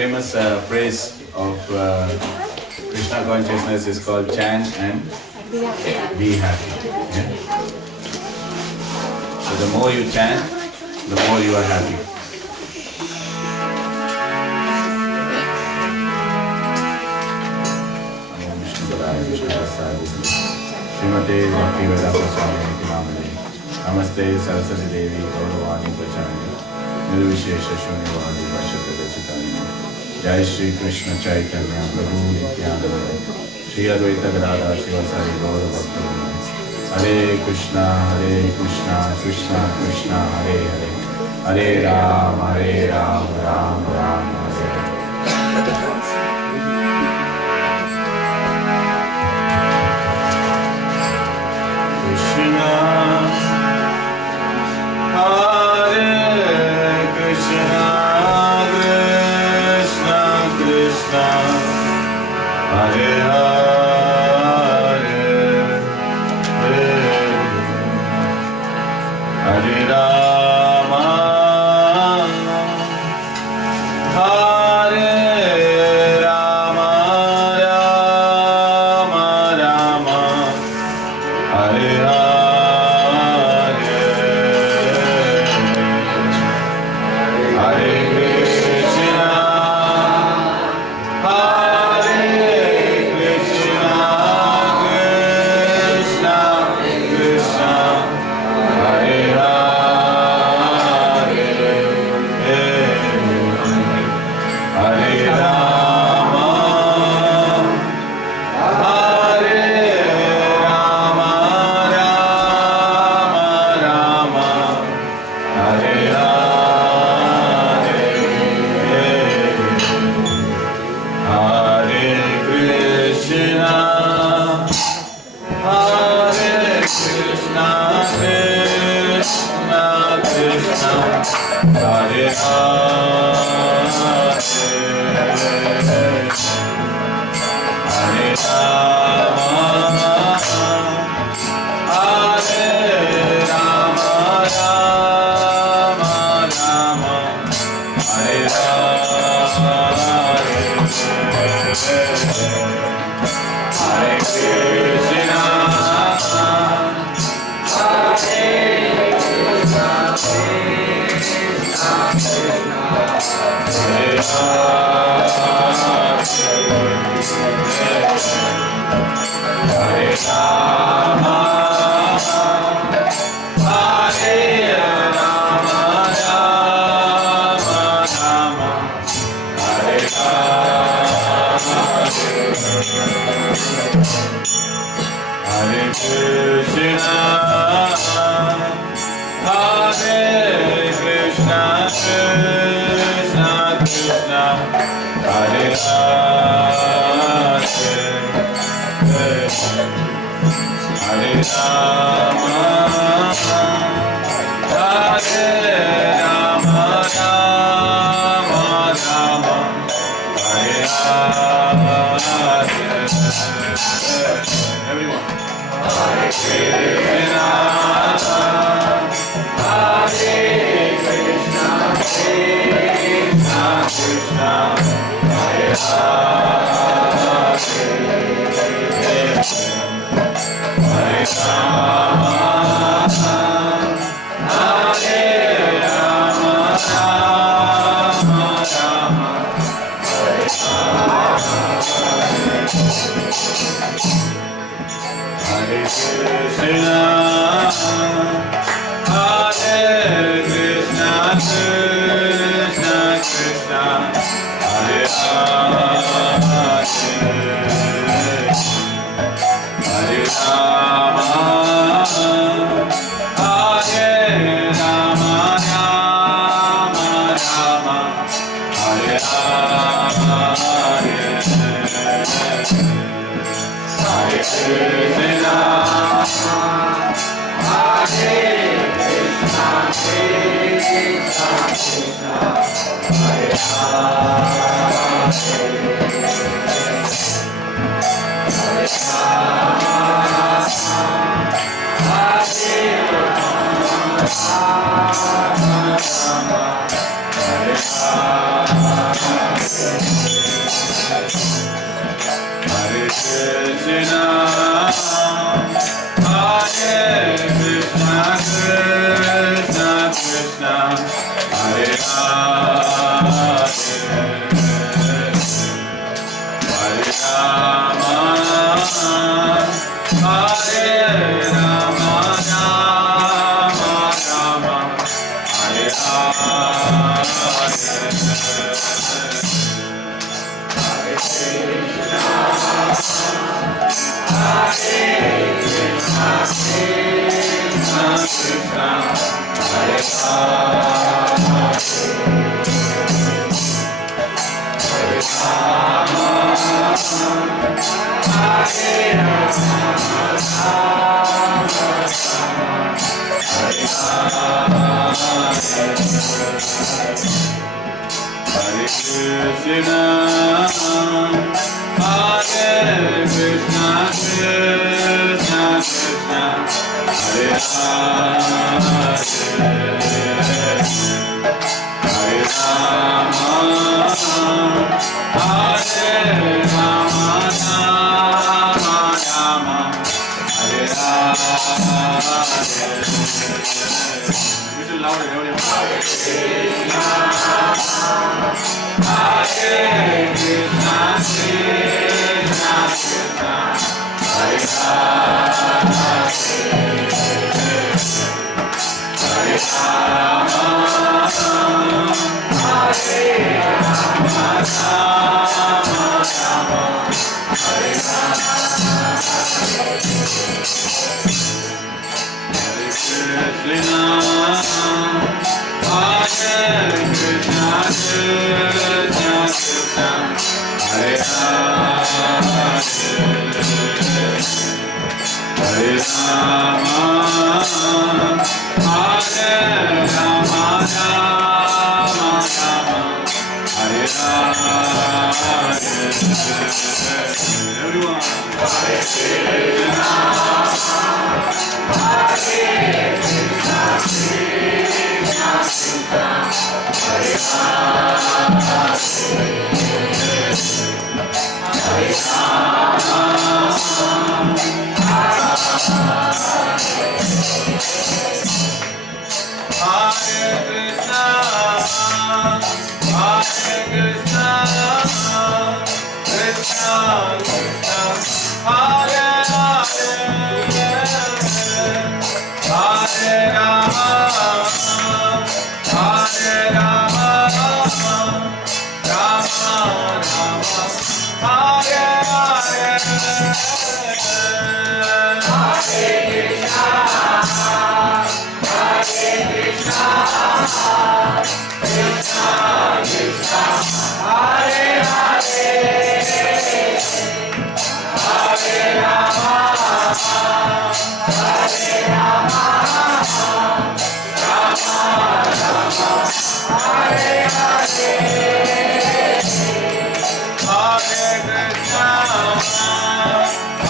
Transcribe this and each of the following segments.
famous phrase of Krishna consciousness is called chant and be happy. Yeah? So the more you chant, the more you are happy. Srimate Bhaktivedanta Swami Namane Namaste Saraswati Devi Gauravani Prachani Nirvishesha Shunyavadi Vashata Dachitani Jai Shri Krishna Chaitanya Prabhu Nityananda Shri Advaita Gadadhar Srivasari Gaura Bhaktivinoda Hare Krishna Krishna Krishna Hare Hare Hare Ram Ram Ram Hare Hare.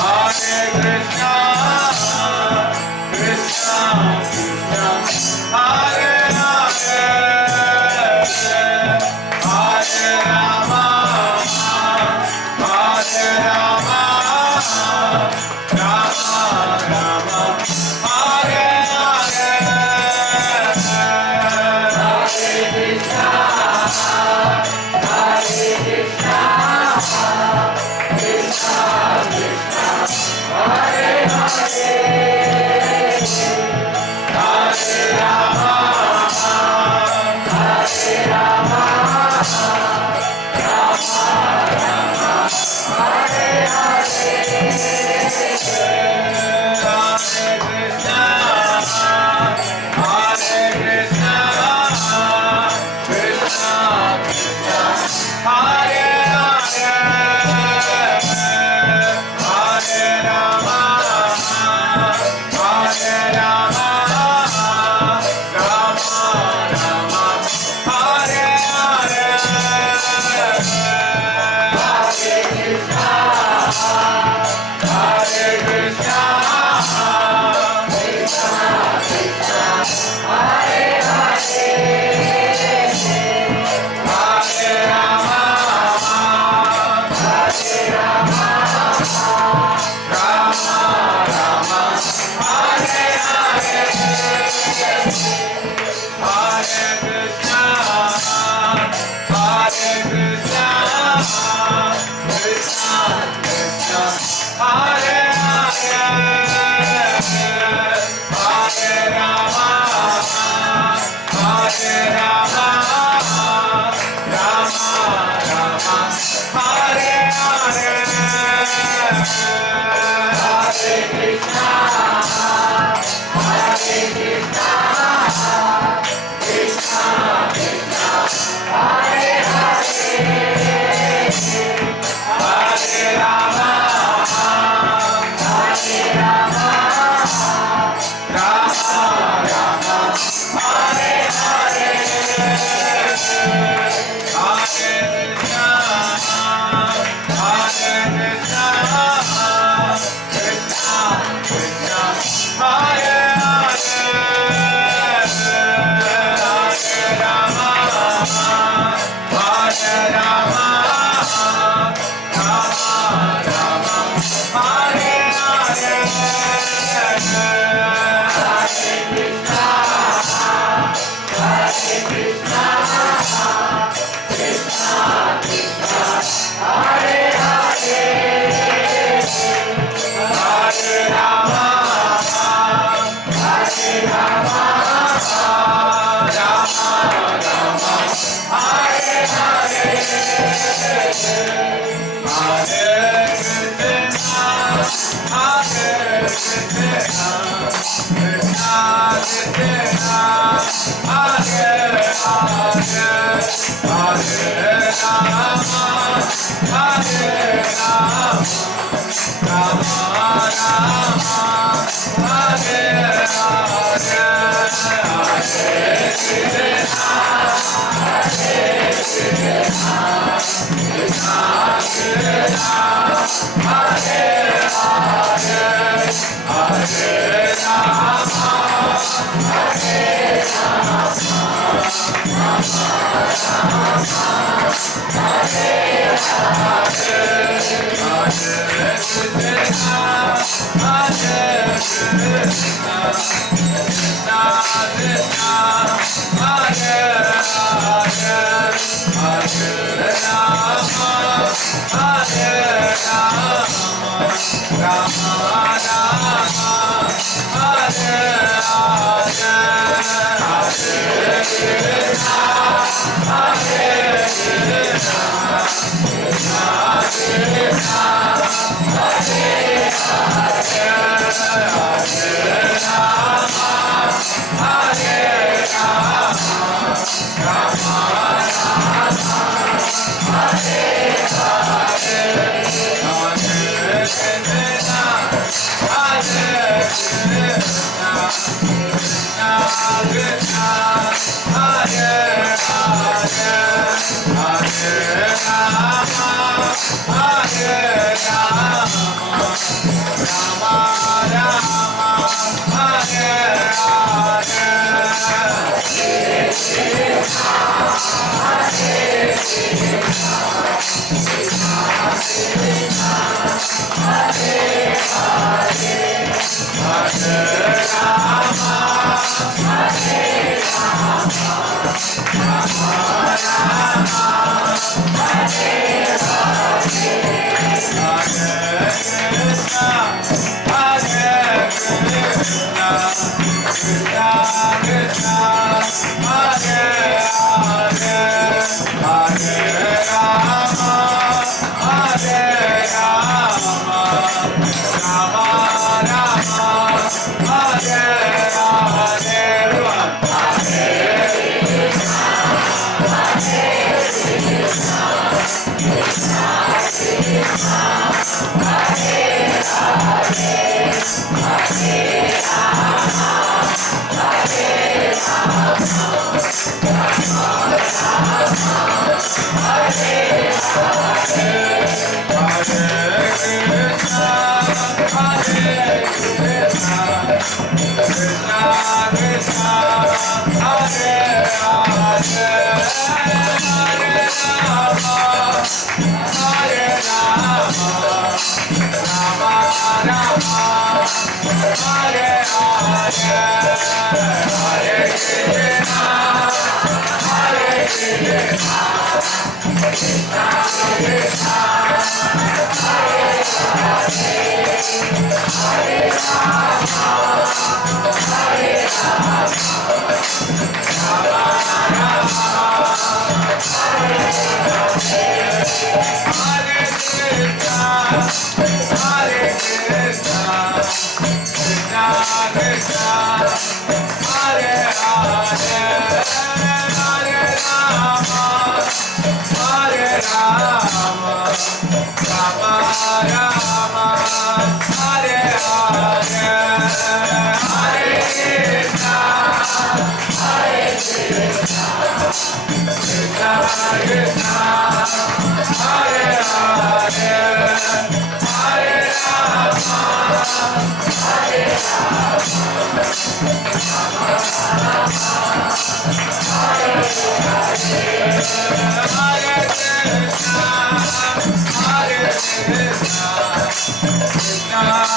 Hare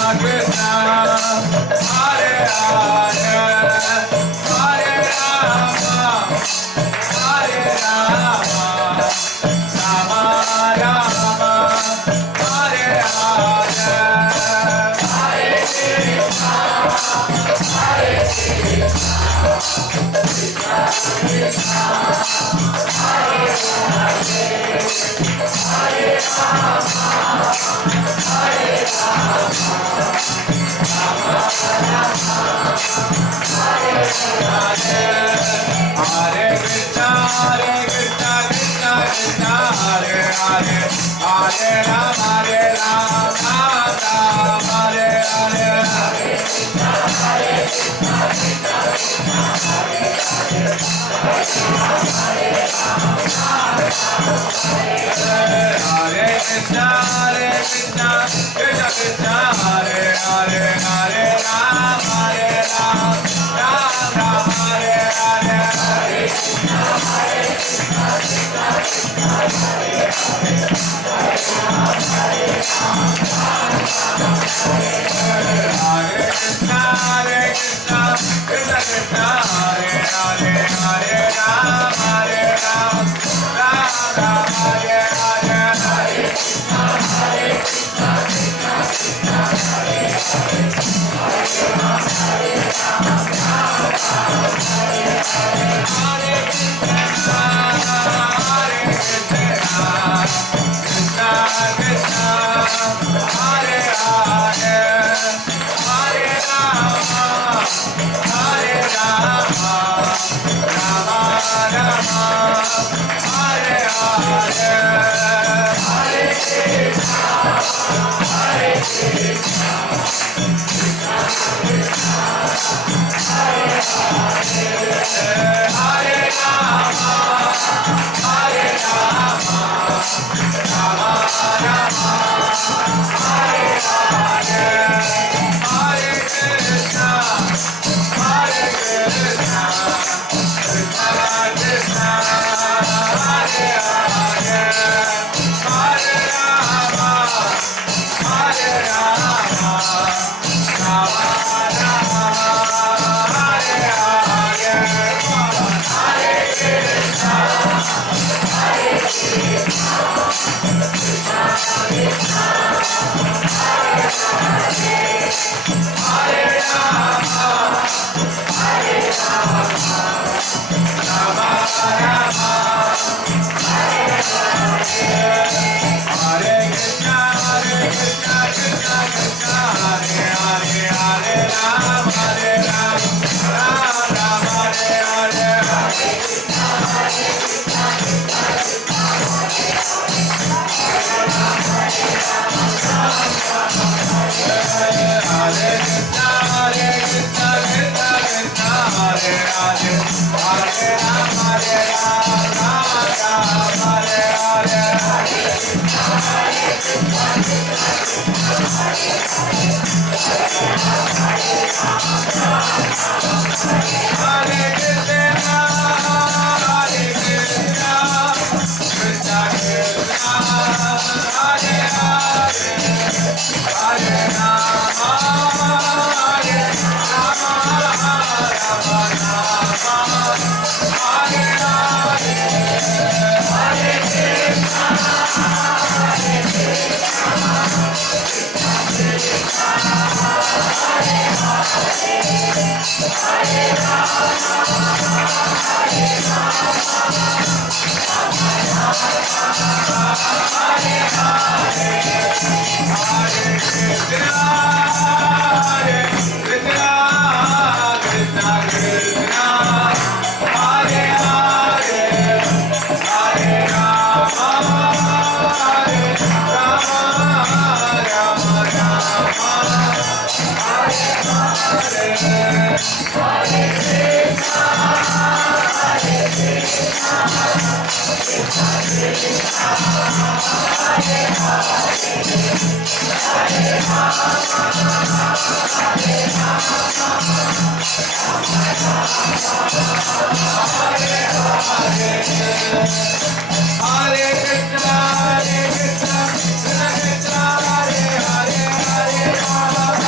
Krishna, Hare Hare, Hare Rama, Hare Rama, Rama Rama, Hare Hare, Hare Krishna, Hare Krishna, Krishna Krishna, Hare Hare, Hare Rama, Hare Rama, Rama Rama, Hare Hare, Hare Krishna, Krishna Krishna, Hare Hare, Hare Rama, Rama Hare Hare, Hare Krishna, Krishna Krishna, Hare Hare, Hare Rama, Hare Krishna, Krishna Krishna, Hare Hare, Hare Rama, Rama Hare Hare, Hare Krishna, Krishna Krishna, Hare Hare, Hare Rama, Hare Krishna, Krishna Krishna, Hare Hare, Hare Rama, Rama Hare Hare, Hare Krishna, Krishna Krishna, Hare Hare, Hare Rama, Hare Hare Krishna, Krishna Krishna, Hare Hare, Hare Rama, Hare Rama, Rama Rama, Hare Hare, Hare Krishna, Hare Krishna, Krishna Krishna, Hare Hare, Hare Rama, Hare Rama, Rama Rama, Hare Hare, Hare Krishna, Hare Krishna, Krishna Krishna, Hare Hare, Hare Rama, Hare Rama, Rama Rama, Hare Hare, Hare Krishna, Hare Krishna, Krishna Krishna, Hare Hare, Hare Rama, Hare Rama, Rama Rama, Hare Hare, Hare Krishna, Krishna Krishna, Hare Hare, Hare Rama, Hare Rama, Rama Rama, Hare Hare, Hare Krishna, Krishna Krishna, Hare Hare, Hare Rama, Hare Rama, Rama Rama, Hare Krishna, Krishna Krishna, Hare Hare, Hare Rama, Hare Rama, Rama Rama, Hare Hare, Hare Krishna, Krishna Krishna, Hare Hare, Hare Rama, Hare Rama, Rama Rama, Hare Krishna, Krishna Krishna, Hare Hare, Hare Rama, Hare Rama, Rama Rama, Hare Hare, Hare Krishna, Krishna Krishna, Hare Hare, Hare Rama, Hare Rama, Rama Rama, Hare Hare, Hare Krishna, Krishna Krishna, Hare Hare, Hare Rama, Hare Rama, Rama Rama, Hare Hare, Hare Krishna, Krishna Krishna, Hare Hare, Hare Krishna,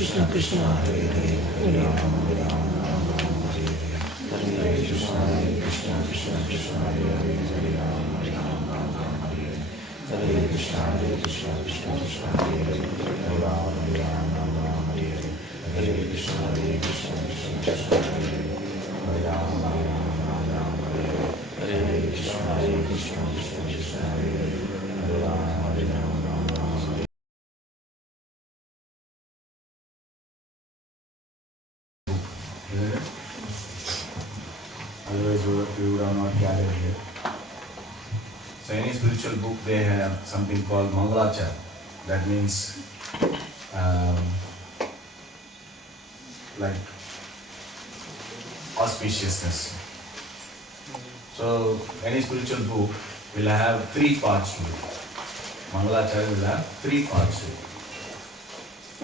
Krishna Krishna Hare Hare Hare Rama Hare Rama Hare Krishna Krishna Krishna Hare Hare Hare Rama Hare Rama Hare Krishna Krishna Krishna Hare Hare Hare Rama Hare Rama Hare Krishna Krishna Krishna Hare Hare Rama Hare Krishna Krishna Krishna Hare Hare Rama Hare Rama. Otherwise we would have not gathered here. So any spiritual book, they have something called Mangalachar. That means like auspiciousness. So any spiritual book will have 3 parts to it. Mangalacharya will have 3 parts to it.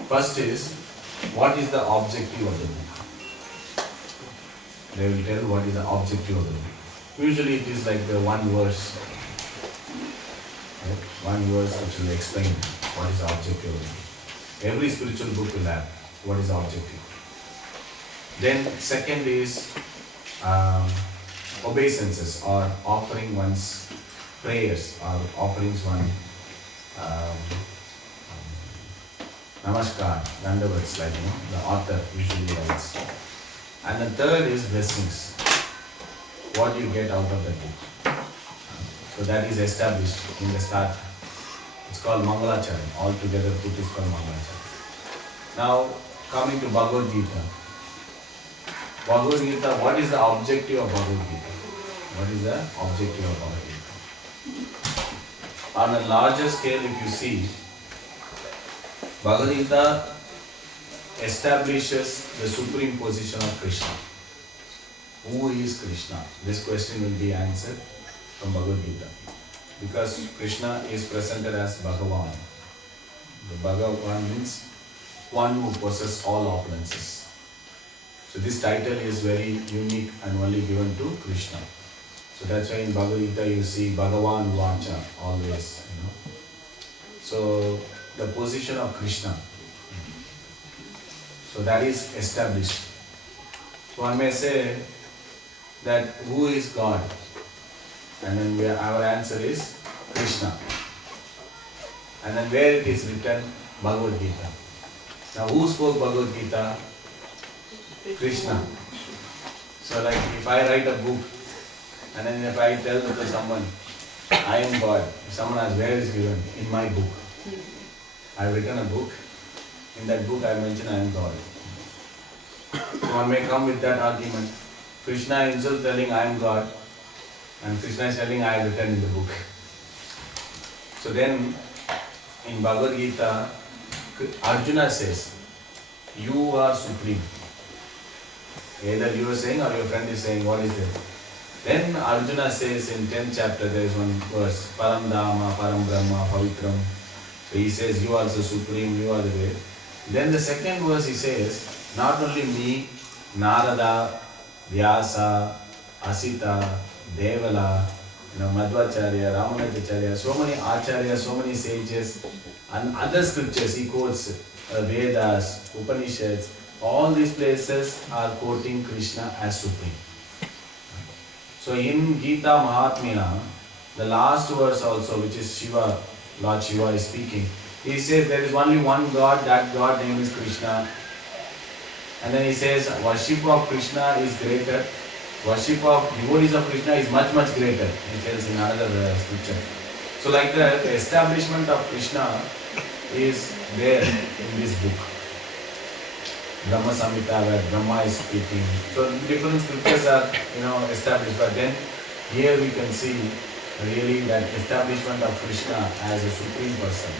First is, what is the objective of the book? They will tell what is the objective of the book. Usually it is like the one verse. Right? One verse which will explain what is the objective of the book. Every spiritual book will have what is the objective. Then second is obeisances or offering one's prayers or offerings one namaskar, dandavats, like the author usually writes. And the third is blessings. What you get out of the book. So that is established in the start. It's called Mangalacharya. All together put is called Mangalacharya. Now coming to Bhagavad Gita. Bhagavad Gita, what is the objective of Bhagavad Gita? What is the objective of Bhagavad Gita? On a larger scale, if you see, Bhagavad Gita establishes the supreme position of Krishna. Who is Krishna? This question will be answered from Bhagavad Gita. Because Krishna is presented as Bhagavan. The Bhagavan means one who possesses all opulences. So this title is very unique and only given to Krishna. So that's why in Bhagavad Gita you see Bhagavan Vacha always. So the position of Krishna. So that is established. So one may say that who is God? And then our answer is Krishna. And then where it is written, Bhagavad Gita. Now who spoke Bhagavad Gita? Krishna. So like if I write a book and then if I tell to someone, I am God. If someone asks where is given? In my book. I have written a book. In that book I mention I am God. So one may come with that argument. Krishna himself telling I am God and Krishna is telling I have written in the book. So then in Bhagavad Gita, Arjuna says, you are supreme. Either you are saying or your friend is saying, what is it? Then Arjuna says in 10th chapter, there is one verse, Param Dhamma, Param Brahma, Pavitram. So he says, you are the supreme, you are the great. Then the second verse he says, not only me, Narada, Vyasa, Asita, Devala, Madhvacharya, Ramanujacharya, so many acharyas, so many sages, and other scriptures he quotes, Vedas, Upanishads, all these places are quoting Krishna as supreme. So in Gita Mahatmya, the last verse also, which is Shiva, Lord Shiva is speaking, he says there is only one God, that God name is Krishna. And then he says worship of Krishna is greater, worship of devotees of Krishna is much, much greater. He tells in another scripture. So like the establishment of Krishna is there in this book. Brahma Samhita, where Brahma is speaking. So different scriptures are established, but then here we can see really that establishment of Krishna as a supreme person.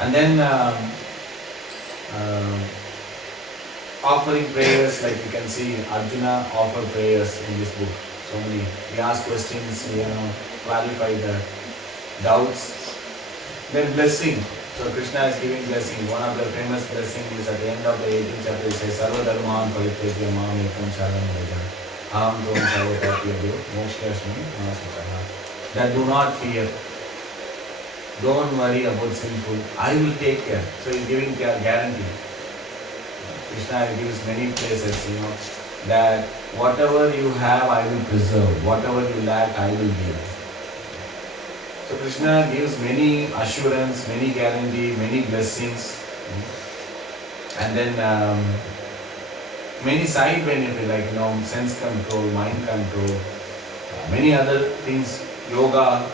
And then offering prayers, like you can see Arjuna offered prayers in this book. So many, he asked questions, clarify the doubts. Then blessing. So Krishna is giving blessing. One of the famous blessings is at the end of the 18th chapter, it says, Sarva Dharman Paritya Mam Ekam Sharam Raja Aham Tom Sarvatapya Mokshashmi Mahasutaha. That do not fear. Don't worry about sinful. I will take care. So he is giving guarantee. Krishna gives many places, that whatever you have, I will preserve. Whatever you lack, I will give. So Krishna gives many assurance, many guarantee, many blessings, and then many side benefits like sense control, mind control, many other things, yoga,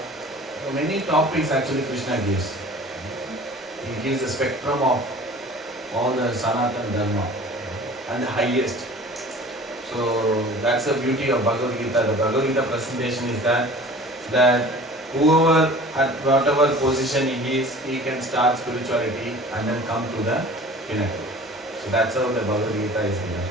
many topics actually Krishna gives. He gives the spectrum of all the Sanatana Dharma and the highest. So that's the beauty of Bhagavad Gita. The Bhagavad Gita presentation is that whoever at whatever position he is, he can start spirituality and then come to the pinnacle. So that's how the Bhagavad Gita is given.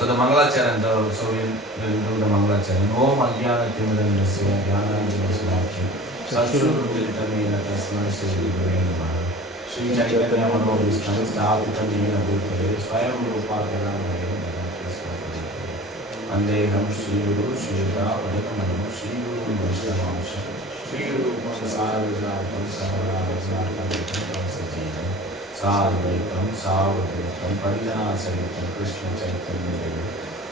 So the Mangalacharan, so we'll do the Mangalacharan. Om Ajnana Timirandasya Jnananandasya Satsuruddhitamena Tasma Sri Gurave Namaha Sri Chaitanya Manobhishtam Sthapitam Yena Bhutale Swayam Rupa Karanaya Vandeham Sri Guru Sri Yuta Vadakamanam Sri Guru Vaishnavamsha Sri Guru Sarvajnatam Sarvajnatam Sajivam Sarvaitam Sarvaitam Parijanasayitam Krishna Chaitanya Devi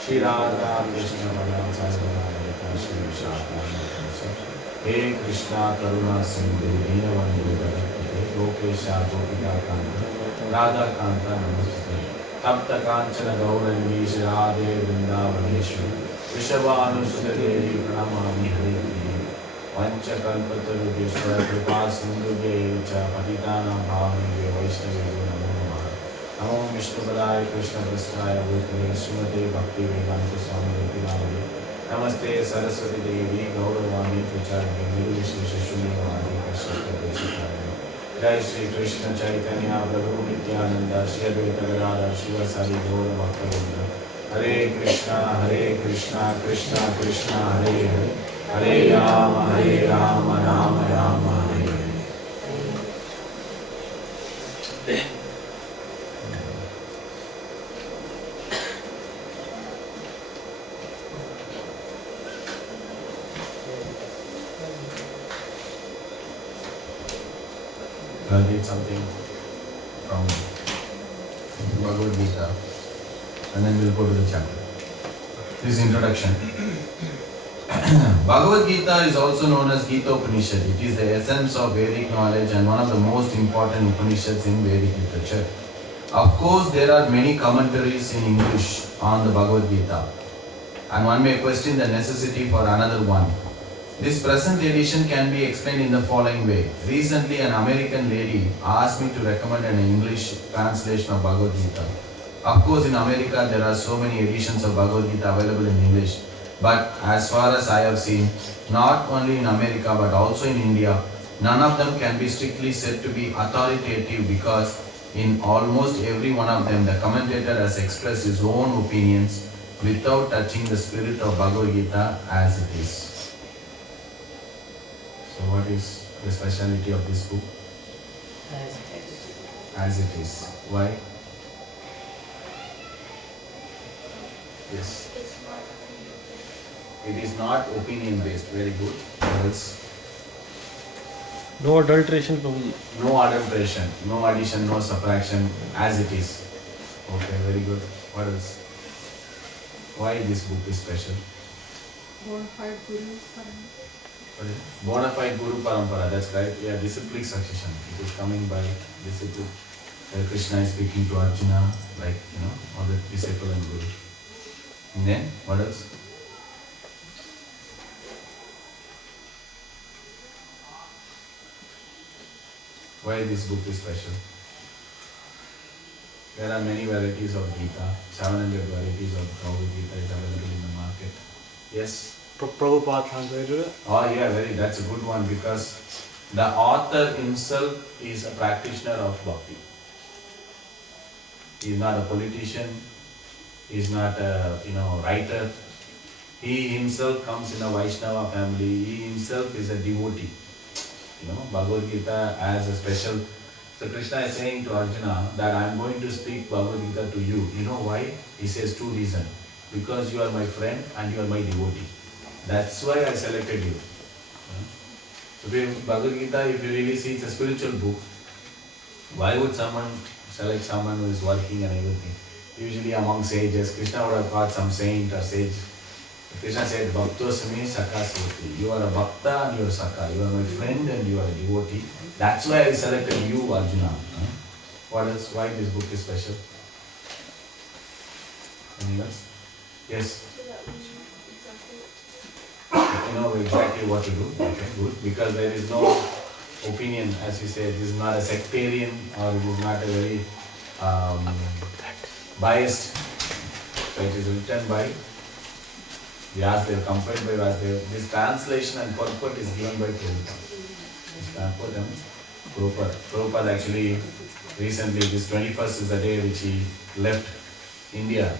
Shri Radha Krishna Balaram Sarvajnatam Shri Vishakam He Krishna Karuna Sindhu Deenabandhu Gadapate Lokesha Gopika Kanta Radha Kanta Namaste Tapta Kanchana Gaurangi Shri Radhe Vrindavaneshwari Vrishabhanusutta Devi Pranamami Hare Krishna Panchakalpatarubhyascha Kripa Sindhubhya Patitanam Bhavanebhyo Vaishnavebhyo Namo Namaha Namo Vishnupadaya Krishna Prasthaya Bhutale Srimate Bhakti Vedanta Swami Nityananda Namaste Saraswati Devi Gauravani Pracharya Nirvishesha Shunyavadi Kashyapa Deshikaya Jai Shri Krishna Chaitanya Prabhu Nityananda Shri Advaita Gadadhar Shivasari Gaura Bhaktivinoda Hare Krishna Krishna Krishna Hare Hare Hare Rama Rama Rama Hare Hare. I'll read something from Bhagavad Gita and then we'll go to the chapter. This introduction. Bhagavad Gita is also known as Gita Upanishad. It is the essence of Vedic knowledge and one of the most important Upanishads in Vedic literature. Of course, there are many commentaries in English on the Bhagavad Gita, and one may question the necessity for another one. This present edition can be explained in the following way. Recently, an American lady asked me to recommend an English translation of Bhagavad Gita. Of course, in America, there are so many editions of Bhagavad Gita available in English. But as far as I have seen, not only in America but also in India, none of them can be strictly said to be authoritative because in almost every one of them, the commentator has expressed his own opinions without touching the spirit of Bhagavad Gita as it is. So what is the speciality of this book? As it is. Why? Yes. It is not opinion based. Very good. What else? No adulteration, Prabhuji. No adulteration, no addition, no subtraction, as it is. Okay, very good. What else? Why this book is special? Bonafide Guru Parampara. What is it? Bonafide Guru Parampara, that's right. Yeah, disciplic succession. It is coming by disciple. Krishna is speaking to Arjuna, like, or the disciple and Guru. And then, what else? Why this book is special? There are many varieties of Gita. 700 varieties of Bhagavad Gita is available in the market. Yes? Prabhupada translated it? Oh yeah, that's a good one because the author himself is a practitioner of Bhakti. He is not a politician. He is not a writer. He himself comes in a Vaishnava family. He himself is a devotee. Bhagavad Gita as a special. So Krishna is saying to Arjuna that I am going to speak Bhagavad Gita to you. You know why? He says 2 reasons. Because you are my friend and you are my devotee. That's why I selected you. So Bhagavad Gita, if you really see, it's a spiritual book. Why would someone select someone who is working and everything? Usually among sages, Krishna would have got some saint or sage. Krishna said, Bhaktosami Saka Soti. You are a Bhakta and you are Saka. You are my friend and you are a devotee. That's why I selected you, Arjuna. What else? Why this book is special? Anything else? Yes? You know exactly what to do. Okay, good. Because there is no opinion, as you say, this is not a sectarian or it is not a very biased. So it is written by Vyasdev, compiled by Vyasdev. This translation and purport is given by Prabhupada. This purport and Prabhupada actually recently, this 21st is the day which he left India.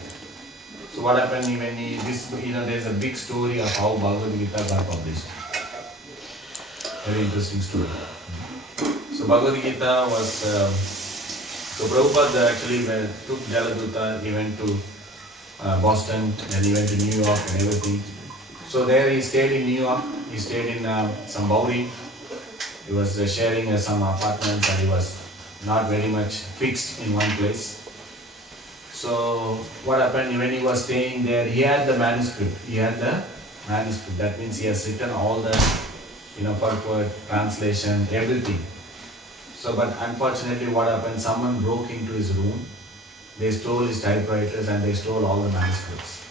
So what happened when there's a big story of how Bhagavad Gita got published. Very interesting story. So Bhagavad Gita was, so Prabhupada actually took Jaladuta, he went to Boston, and he went to New York and everything. So there he stayed in New York, he stayed in some Bowery. He was sharing some apartments and he was not very much fixed in one place. So what happened when he was staying there, he had the manuscript. That means he has written all the, purport, translation, everything. So but unfortunately what happened, someone broke into his room, they stole his typewriters and they stole all the manuscripts.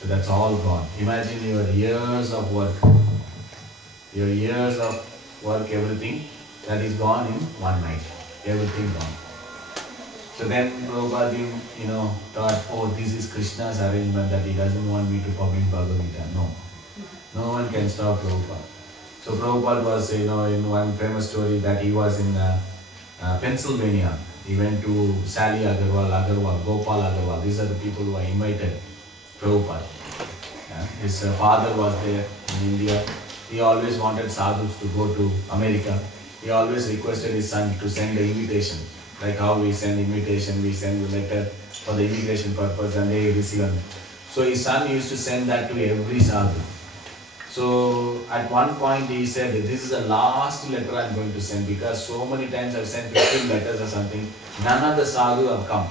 So that's all gone. Imagine your years of work, everything, that is gone in one night. Everything gone. So then Prabhupada, thought, oh, this is Krishna's arrangement that he doesn't want me to publish Bhagavad Gita. No one can stop Prabhupada. So Prabhupada was, in one famous story that he was in Pennsylvania. He went to Sally Agarwal, Gopal Agarwal. These are the people who are invited Prabhupada. Yeah? His father was there in India. He always wanted sadhus to go to America. He always requested his son to send the invitation. Like how we send invitation, we send the letter for the immigration purpose and they receive it. So his son used to send that to every sadhu. So at one point he said, this is the last letter I'm going to send because so many times I've sent 15 letters or something. None of the sadhu have come.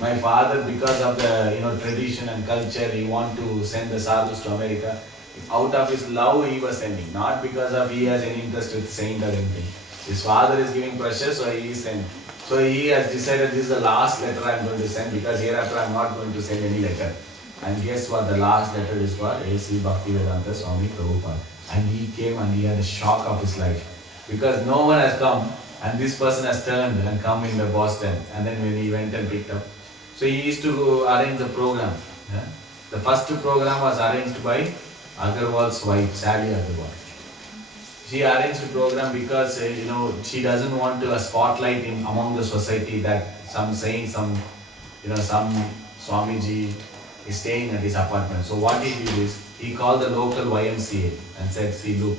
My father, because of the tradition and culture, he want to send the sadhus to America. Out of his love he was sending, not because of he has any interest with saint or anything. His father is giving pressure, so he sent. So he has decided this is the last letter I'm going to send because hereafter I'm not going to send any letter. And guess what? The last letter is for A.C. Bhaktivedanta Swami Prabhupada. And he came and he had a shock of his life. Because no one has come and this person has turned and come in the Boston. And then when he went and picked up. So he used to arrange the program. Yeah? The first program was arranged by Agarwal's wife, Sally Agarwal. She arranged the program because, she doesn't want to spotlight in among the society that some Swamiji is staying at his apartment. So what he did is, he called the local YMCA and said, see, look,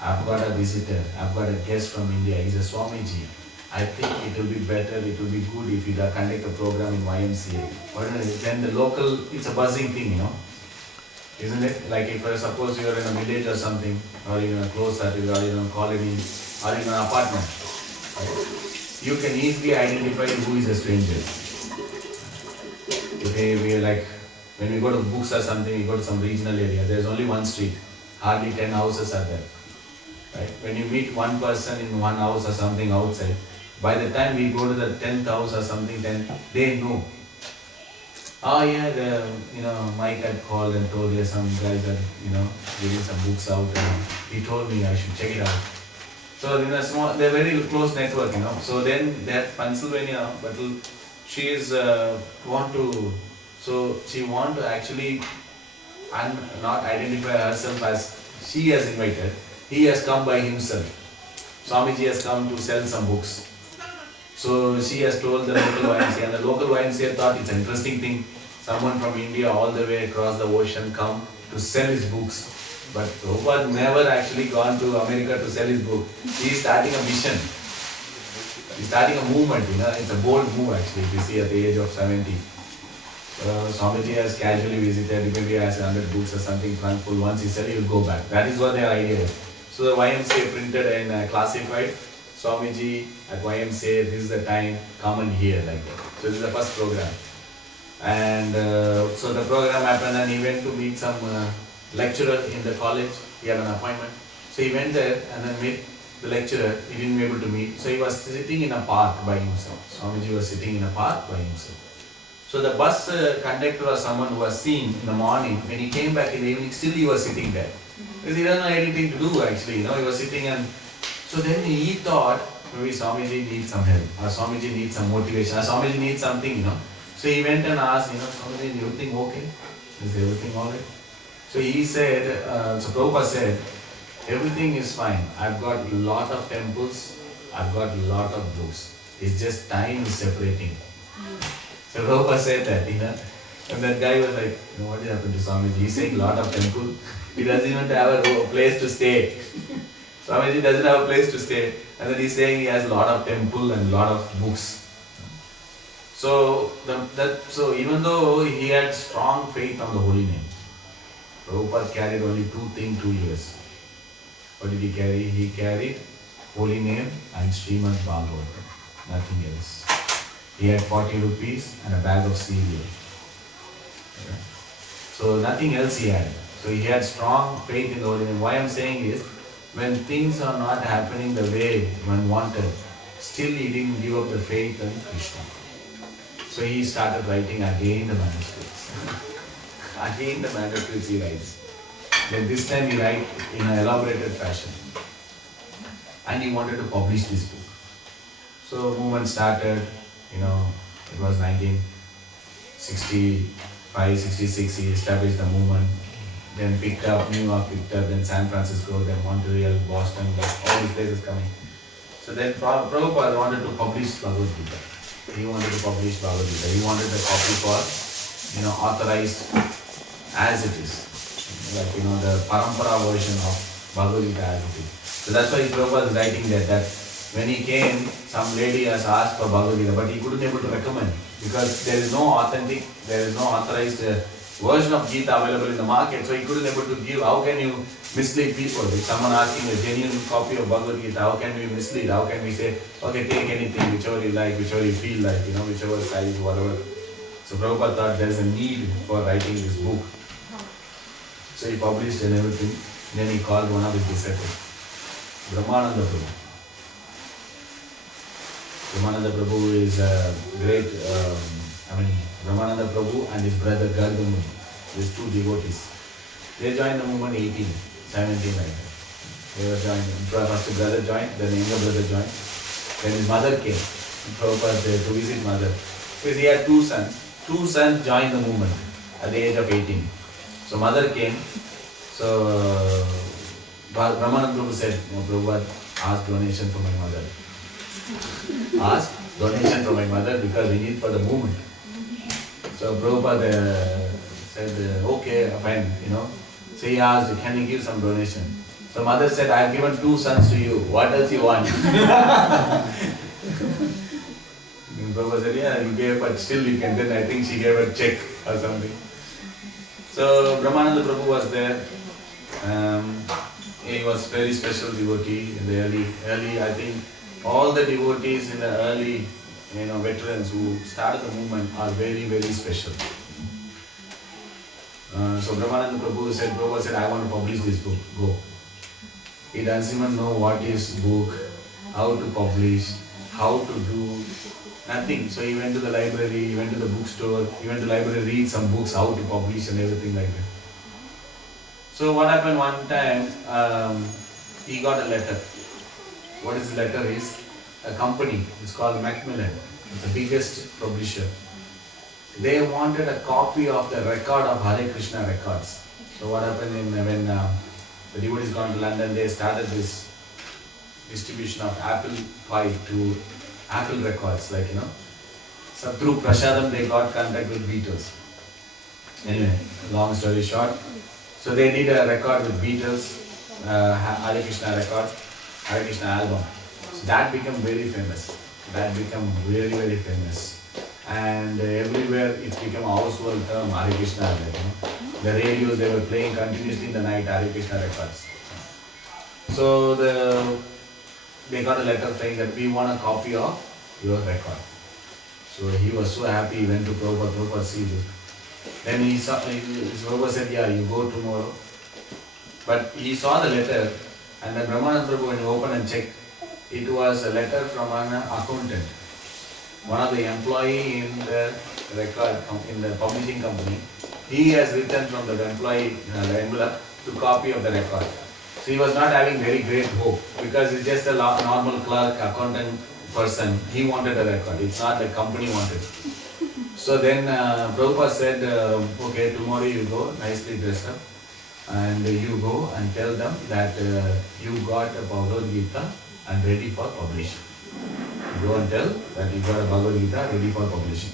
I've got a visitor, I've got a guest from India, he's a Swamiji. I think it will be better, it will be good if you conduct a program in YMCA. Then the local, it's a buzzing thing, Isn't it? Like if suppose you are in a village or something, or in a close city, or in a colony, or in an apartment, right? You can easily identify who is a stranger. When we go to books or something, we go to some regional area, there's only one street, hardly 10 houses are there. Right? When you meet one person in one house or something outside, by the time we go to the 10th house or something, then they know. Oh yeah, Mike had called and told you some guys are, giving some books out and he told me I should check it out. So they're very close network, So then that Pennsylvania, but she is she want to actually not identify herself as she has invited. He has come by himself. Swamiji has come to sell some books. So she has told the local YMCA, and the local YMCA thought it's an interesting thing. Someone from India all the way across the ocean come to sell his books. But Prabhupada never actually gone to America to sell his book. He is starting a mission. He's starting a movement, It's a bold move actually, if you see at the age of 70. Swamiji has casually visited, maybe has 100 books or something, front full. Once he said he will go back. That is what their idea is. So the YMCA printed and classified Swamiji at YMCA, this is the time, come and hear like that. So this is the first program. And so the program happened and he went to meet some lecturer in the college. He had an appointment. So he went there and then met the lecturer. He didn't be able to meet. So he was sitting in a park by himself. Swamiji was sitting in a park by himself. So the bus conductor or someone who was seen in the morning, when he came back in the evening, still he was sitting there. Because he doesn't know anything to do actually, He was sitting and so then he thought, maybe Swamiji needs some help, or Swamiji needs some motivation, or Swamiji needs something, So he went and asked, Swamiji, is everything okay? Is everything alright? So he said, so Prabhupada said, everything is fine. I've got a lot of temples, I've got a lot of books. It's just time is separating. So Prabhupada said that, And that guy was like, what happened to Swamiji? He's saying lot of temple. He doesn't even have a place to stay. Swamiji doesn't have a place to stay. And then he's saying he has a lot of temple and lot of books. So, so even though he had strong faith on the holy name, Prabhupada carried only two things 2 years. What did he carry? He carried holy name and Srimad Bhagavatam. Nothing else. He had 40 rupees and a bag of cereal. Okay. So nothing else he had. So he had strong faith in the holy name. Why I'm saying is, when things are not happening the way one wanted, still he didn't give up the faith in Krishna. So he started writing again the manuscripts. Again the manuscripts he writes. Then this time he writes in an elaborated fashion. And he wanted to publish this book. So movement started, it was 1965, 66, he established the movement. Then picked up, New York picked up, then San Francisco, then Montreal, Boston, all these places coming. So then Prabhupada wanted to publish Bhagavad Gita. He wanted to publish Bhagavad Gita. He wanted the copy for, authorized as it is. Like, the parampara version of Bhagavad Gita as it is. So that's why Prabhupada is writing that when he came, some lady has asked for Bhagavad Gita, but he couldn't able to recommend because there is no authorized version of Gita available in the market, so he couldn't able to give. How can you mislead people? If someone asking a genuine copy of Bhagavad Gita, how can we mislead? How can we say, okay, take anything, whichever you like, whichever you feel like, whichever size, whatever. So Prabhupada thought there is a need for writing this book. So he published and everything. Then he called one of his disciples, Brahmananda Prabhu. Brahmananda Prabhu is a great, Brahmananda Prabhu and his brother Gargamuni, these two devotees. They joined the movement 18, 17 like that. They were joined. First brother joined, then the younger brother joined. Then his mother came. Prabhupada to visit mother. Because he had two sons. Two sons joined the movement at the age of 18. So mother came. So Brahmananda Prabhu said, Prabhupada, ask donation for my mother. Ask donation for my mother because we need for the movement. So Prabhupada said, okay, fine, So he asked, can you give some donation? So mother said, I have given two sons to you. What else you want? Prabhupada said, yeah, you gave, but still you can. Then I think she gave a check or something. So Brahmananda Prabhu was there. He was very special devotee in the early, I think all the devotees in the early, veterans who started the movement are very, very special. So Brahmananda Prabhu said, I want to publish this book, go. He doesn't even know what is book, how to publish, how to do, nothing. So he went to the library, he went to the bookstore, he went to the library, read some books, how to publish and everything like that. So what happened one time, he got a letter. What is the letter is? A company, it's called Macmillan, it's the biggest publisher. They wanted a copy of the record of Hare Krishna records. So what happened when the devotees gone to London, they started this distribution of Apple Pie to Apple records, So through Prasadam they got contact with Beatles. Anyway, long story short. So they did a record with Beatles, Hare Krishna record, Hare Krishna album. So that became very famous. That became really, very famous. And everywhere it became a household term, Hare Krishna. The radios, they were playing continuously in the night, Hare Krishna records. So they got a letter saying that we want a copy of your record. So he was so happy, he went to Prabhupada, see this. Then Prabhupada said, yeah, you go tomorrow. But he saw the letter, and then Brahmananda Prabhu, when he opened and checked, it was a letter from an accountant. One of the employee in the record, in the publishing company, he has written from the employee the envelope to copy of the record. So he was not having very great hope because it's just a normal clerk, accountant person. He wanted a record. It's not the company wanted. So then Prabhupada said, okay, tomorrow you go, nicely dressed up, and you go and tell them that you got a Bhagavad Gita and ready for publishing. Go and tell that you got a Bhagavad Gita ready for publishing.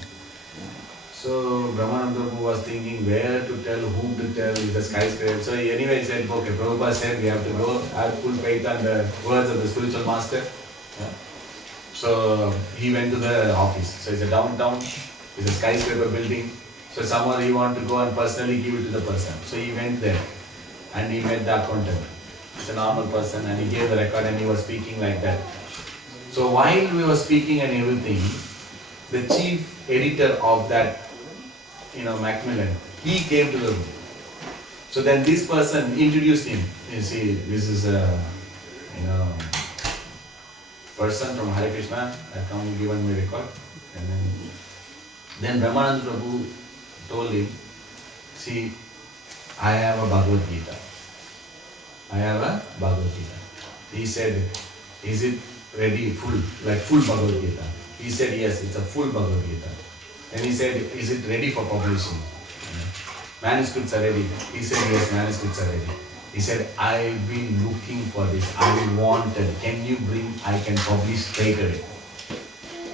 So Brahmananda Prabhu was thinking where to tell, whom to tell, is the skyscraper. So anyway he said, okay, Prabhupada said we have to go, have full faith on the words of the spiritual master. Yeah. So he went to the office. So it's a downtown, it's a skyscraper building. So somehow he wanted to go and personally give it to the person. So he went there and he met the accountant. It's a normal person and he gave the record and he was speaking like that. So while we were speaking and everything, the chief editor of that, Macmillan, he came to the room. So then this person introduced him. You see, this is a, person from Hare Krishna that come given me record. And then Brahmananda Prabhu told him, see, I have a Bhagavad Gita. I have a Bhagavad Gita. He said, is it ready, full Bhagavad Gita? He said, yes, it's a full Bhagavad Gita. Then he said, is it ready for publishing? Manuscripts are ready. He said, yes, manuscripts are ready. He said, I've been looking for this. I wanted. Can you bring? I can publish straight away.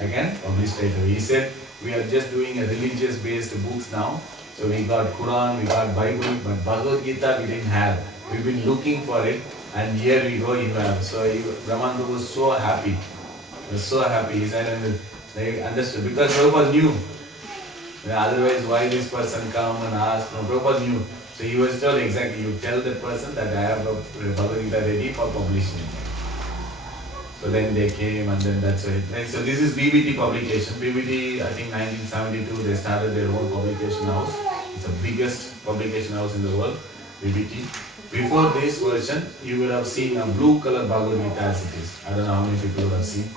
I can publish straight away. He said, we are just doing a religious-based books now. So we got Quran, we got Bible, but Bhagavad Gita we didn't have. We've been looking for it, and here we go, you have. So Brahmananda was so happy. He was so happy. He said, and they understood. Because Prabhupada knew. Otherwise, why this person come and ask? No, Prabhupada knew. So he was told exactly, you tell that person that I have a Bhagavad Gita ready for publishing. So then they came and then that's it. So this is BBT publication. BBT, I think 1972, they started their own publication house. It's the biggest publication house in the world, BBT. Before this version, you will have seen a blue color Bhagavad Gita as it is. I don't know how many people have seen.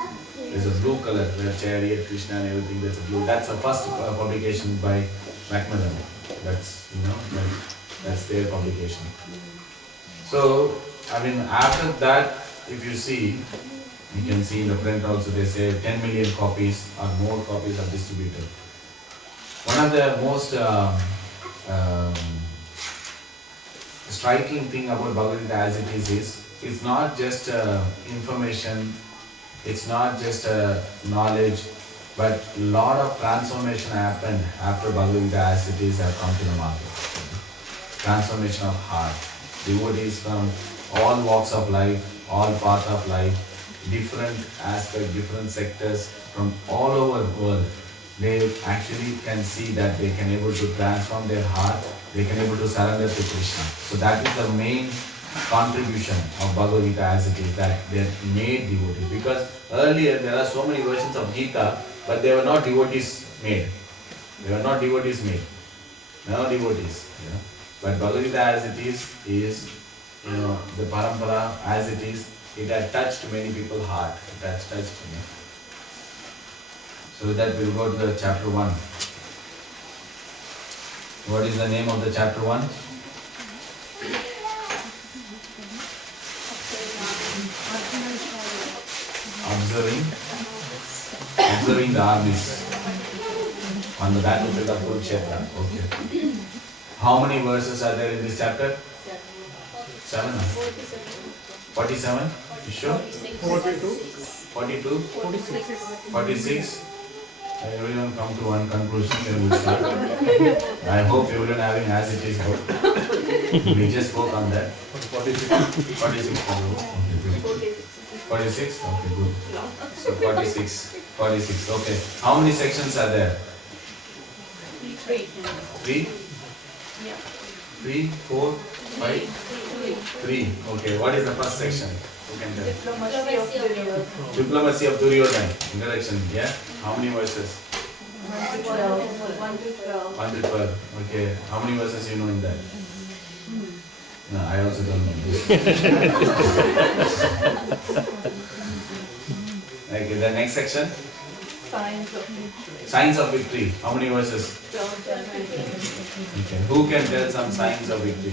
There's a blue color, the chariot, Krishna and everything, that's a blue. That's the first publication by Macmillan. That's, that's their publication. So, after that, if you see, you can see in the front also they say 10 million copies or more copies are distributed. One of the most striking thing about Bhagavad Gita as it is it's not just information, it's not just knowledge, but a lot of transformation happened after Bhagavad Gita as it is have come to the market. Transformation of heart. Devotees from all walks of life, all paths of life, different aspects, different sectors from all over the world, they actually can see that they can able to transform their heart, they can able to surrender to Krishna. So that is the main contribution of Bhagavad Gita as it is, that they made devotees. Because earlier there are so many versions of Gita, but they were not devotees made. They were not devotees made. No devotees. But Bhagavad Gita as it is the parampara as it is, it had touched many people's heart. It has touched me. So with that we'll go to the chapter 1. What is the name of the chapter 1? Observing the armies on the battlefield of Kurukshetra. Okay. How many verses are there in this chapter? 7. 47? You sure? 42? 46? Everyone come to one conclusion, then we'll start. I hope everyone having as it is out. We just spoke on that. 46? 46. Okay, 46? Okay, good. So 46. Okay. How many sections are there? 3? 3, 4, 5? 3. Okay, what is the first section? Who can tell? Diplomacy of Duryodhana. Introduction, yeah? How many verses? 1 to 12. 1 to 12. Okay, how many verses you know in that? No, I also don't know. Okay, the next section? Signs of victory. Signs of victory. How many verses? 12 to 19. Okay, who can tell some signs of victory?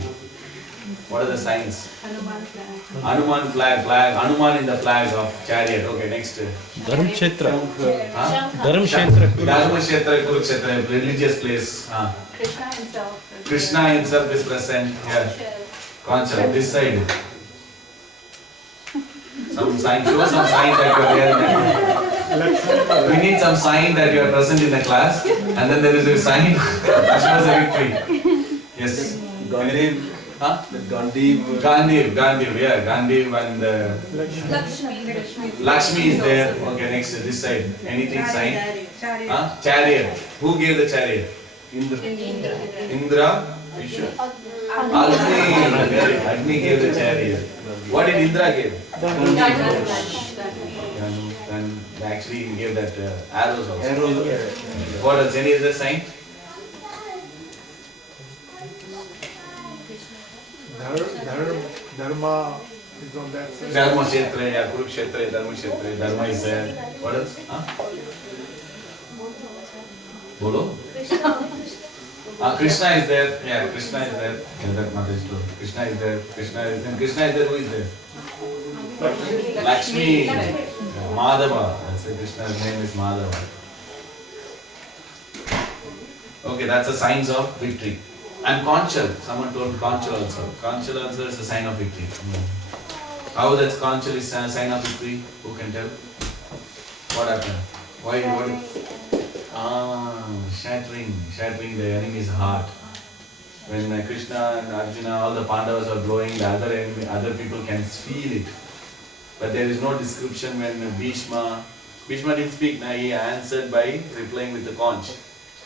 What are the signs? Hanuman flag. Hanuman flag, Hanuman in the flag of chariot. Okay, next. Dharmkshetra. Huh? Dharmkshetra. Dharmkshetra, Kurukshetra, religious place. Krishna himself is present here. Concha, this side. Some sign, show some sign that you are there. We need some sign that you are present in the class, and then there is a sign which shows a victory. Yes. Gandhi. Huh? Gandhi. Gandhi, yeah, Gandhi and Lakshmi is there. Okay, next this side. Anything sign? Huh? Chariot. Who gave the chariot? Indra. You sure? Agni gave the chariot. What did Indra give? And actually he gave that arrows also. What else? Any other sign? Dharma is on that side. Dharma Kshetra, yeah, Kurukshetra, Dharma Kshetra, Dharma is there. What else? Huh? Bolo? Krishna is there. Yeah, Krishna is there. Yeah, that Mata is true. Krishna is there. Krishna is there. Krishna is there. Who is there? Lakshmi. Yeah, Madhava. That's it. Krishna's name is Madhava. Okay, that's a signs of victory. And Conchal. Someone told Conchal also. Conchal also is a sign of victory. How that Conchal is a sign of victory? Who can tell? What happened? Why? What? Shattering the enemy's heart. When Krishna and Arjuna, all the Pandavas are blowing, the other people can feel it. But there is no description when Bhishma didn't speak, he answered by replying with the conch.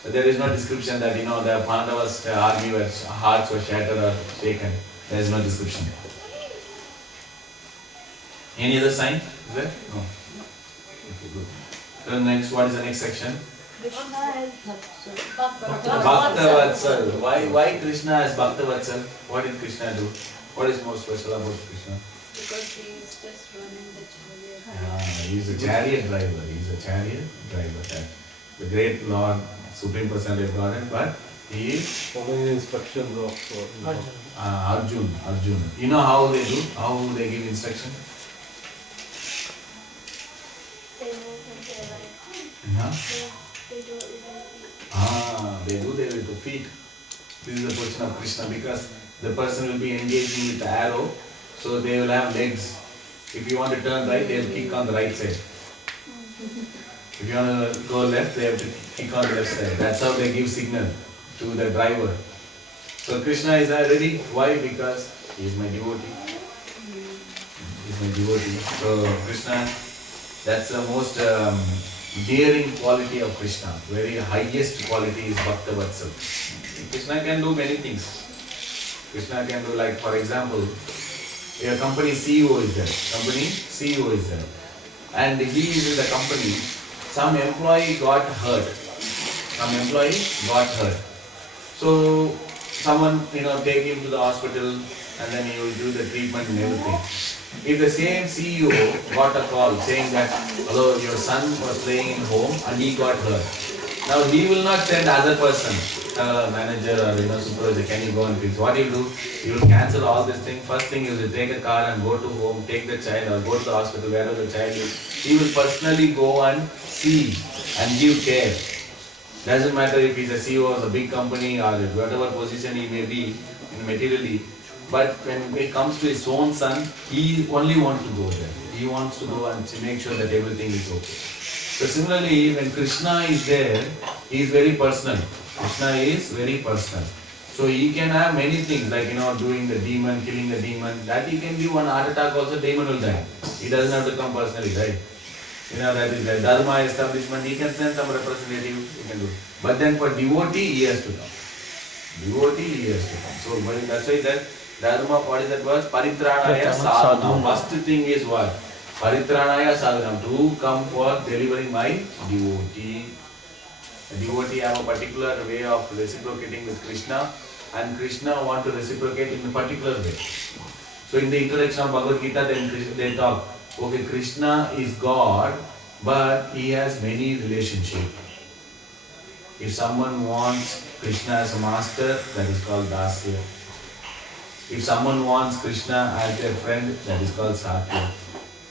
But there is no description that, the Pandavas' army hearts were shattered or shaken. There is no description. Any other sign? Is there? No. Okay, good. Then next, what is the next section? Krishna is Bhaktavatsal. Why Krishna is Bhaktavatsal? What did Krishna do? What is more special about Krishna? Because he is just running the chariot. He is a chariot driver. He is a chariot driver. The great Lord, Supreme Personality of Godhead, but he is Following the instructions of Arjuna. You know how they do? How they give instruction? They do their with the feet. This is the position of Krishna because the person will be engaging with the arrow, so they will have legs. If you want to turn right, they will kick on the right side. If you want to go left, they have to kick on the left side. That's how they give signal to the driver. So Krishna is ready. Why? Because he is my devotee. He is my devotee. So Krishna, that's the most daring quality of Krishna. Very highest quality is Bhaktavatsal. Krishna can do many things. Krishna can do, like, for example, a company CEO is there. And he is in the company. Some employee got hurt. So someone, take him to the hospital and then he will do the treatment and everything. If the same CEO got a call saying that, hello, your son was playing in home and he got hurt. Now he will not send other person, manager or supervisor, can you go and fix? What he will do, he will cancel all this thing. First thing, he will take a car and go to home, take the child or go to the hospital wherever the child is. He will personally go and see and give care. Doesn't matter if he's a CEO of a big company or whatever position he may be materially. But when it comes to his own son, he only wants to go there. He wants to go and make sure that everything is okay. So similarly, when Krishna is there, he is very personal. Krishna is very personal. So he can have many things like, doing the demon, killing the demon. That he can give one heart attack also, demon will die. He doesn't have to come personally, right? That is like Dharma establishment, he can send some representative, he can do. But then for devotee, he has to come. So that's why that Dharma, what is that verse? Paritranaya sadhanam. First thing is what? Paritranaya sadhanam. To come for delivering my devotee. The devotee have a particular way of reciprocating with Krishna, and Krishna want to reciprocate in a particular way. So in the introduction of Bhagavad Gita, then they talk, okay, Krishna is God, but he has many relationships. If someone wants Krishna as a master, that is called Dasya. If someone wants Krishna as their friend, that is called Satya.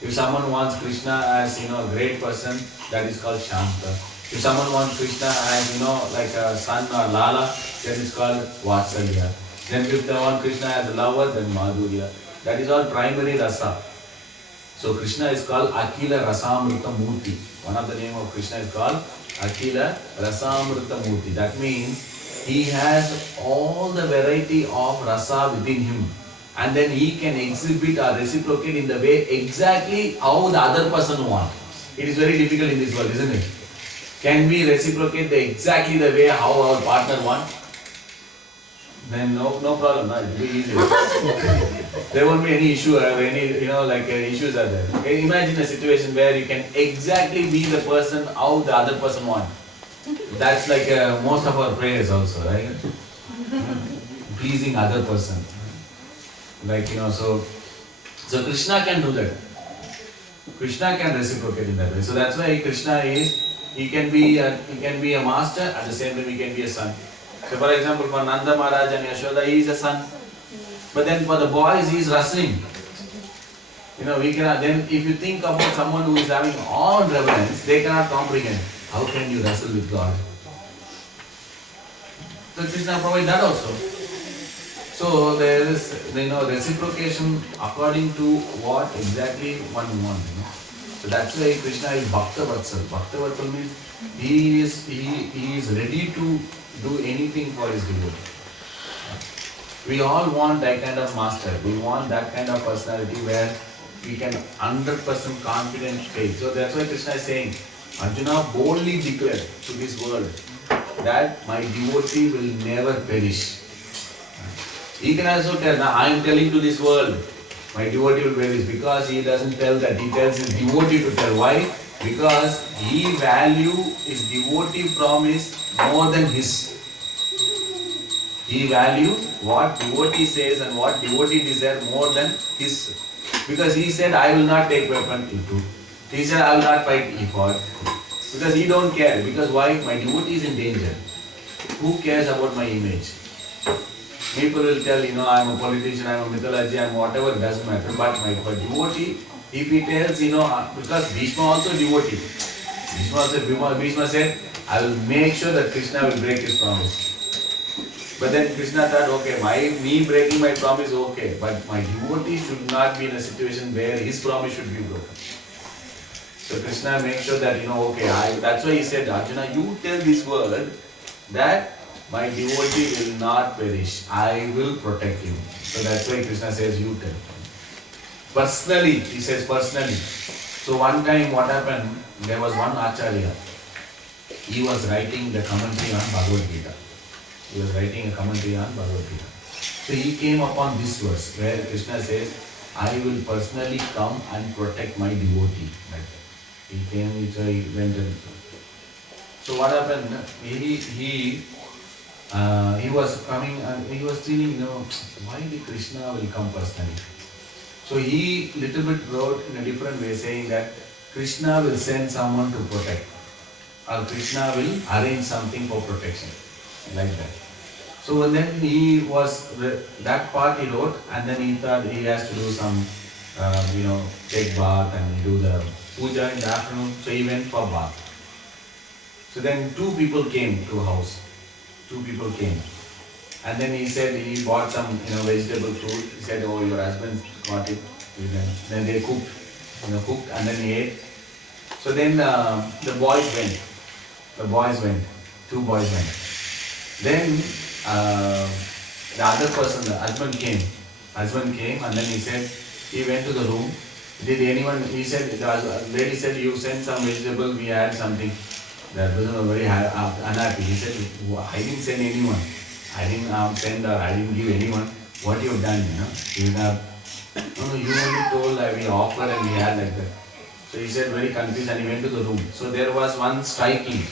If someone wants Krishna as a great person, that is called Shanta. If someone wants Krishna as like a son or Lala, then it's called Vatsalya. Then if they want Krishna as a lover, then Madhurya. That is all primary rasa. So Krishna is called Akila Rasamrita Murti. One of the name of Krishna is called Akila Rasamrita Murti. That means he has all the variety of rasa within him. And then he can exhibit or reciprocate in the way exactly how the other person wants. It is very difficult in this world, isn't it? Can we reciprocate exactly the way how our partner wants? Then no problem, no, it will be easy. There won't be any issue or any, issues are there. Okay? Imagine a situation where you can exactly be the person how the other person wants. That's like most of our prayers also, right? Pleasing other person. So Krishna can do that. Krishna can reciprocate in that way. So that's why Krishna he can be a master, at the same time he can be a son. So for example, for Nanda Maharaj and Yashoda, he is a son. But then for the boys, he is wrestling. We cannot, then if you think about someone who is having all reverence, they cannot comprehend. How can you wrestle with God? So Krishna provides that also. So there is, reciprocation according to what exactly one wants. So that's why Krishna is Bhakta Vatsal. Bhakta Vatsal means he is ready to do anything for his devotee. We all want that kind of master. We want that kind of personality where we can 100% confident faith. So that's why Krishna is saying, Arjuna boldly declared to this world that my devotee will never perish. He can also tell, now I am telling to this world, my devotee will perish, because he doesn't tell that, he tells his devotee to tell. Why? Because he values his devotee promise more than his. He values what devotee says and what devotee desires more than his. Because he said, I will not take weapon into. He said, I will not fight, he fought. Because he don't care. Because why? My devotee is in danger. Who cares about my image? People will tell, I am a politician, I am a mythology, I am whatever, it doesn't matter. But my devotee, if he tells, because Bhishma also devotee. Bhishma said, I will make sure that Krishna will break his promise. But then Krishna thought, okay, me breaking my promise is okay, but my devotee should not be in a situation where his promise should be broken. So Krishna makes sure that, that's why he said, Arjuna, you tell this world that my devotee will not perish. I will protect him. So that's why Krishna says, you tell. Personally, he says personally. So one time what happened, there was one Acharya. He was writing the commentary on Bhagavad Gita. So he came upon this verse where Krishna says, I will personally come and protect my devotee. Like that. He came, he went and so what happened? He was coming and he was thinking, why did Krishna will come personally? So he little bit wrote in a different way saying that Krishna will send someone to protect, or Krishna will arrange something for protection, like that. So then that part he wrote, and then he thought he has to do some, take bath and do the puja in the afternoon. So he went for bath. So then two people came to a house. And then he said he bought some, vegetable food. He said, oh, your husband got it. Then they cooked, and then he ate. So then the boys went. Two boys went. Then the other person, the husband came, and then he said, he went to the room. Did anyone, he said, the lady said, you sent some vegetable, we had something. That person was very unhappy. He said, I didn't send anyone. I didn't send or I didn't give anyone. What you have done, You only told we offered and we had like that. So he said, very confused, and he went to the room. So there was one striking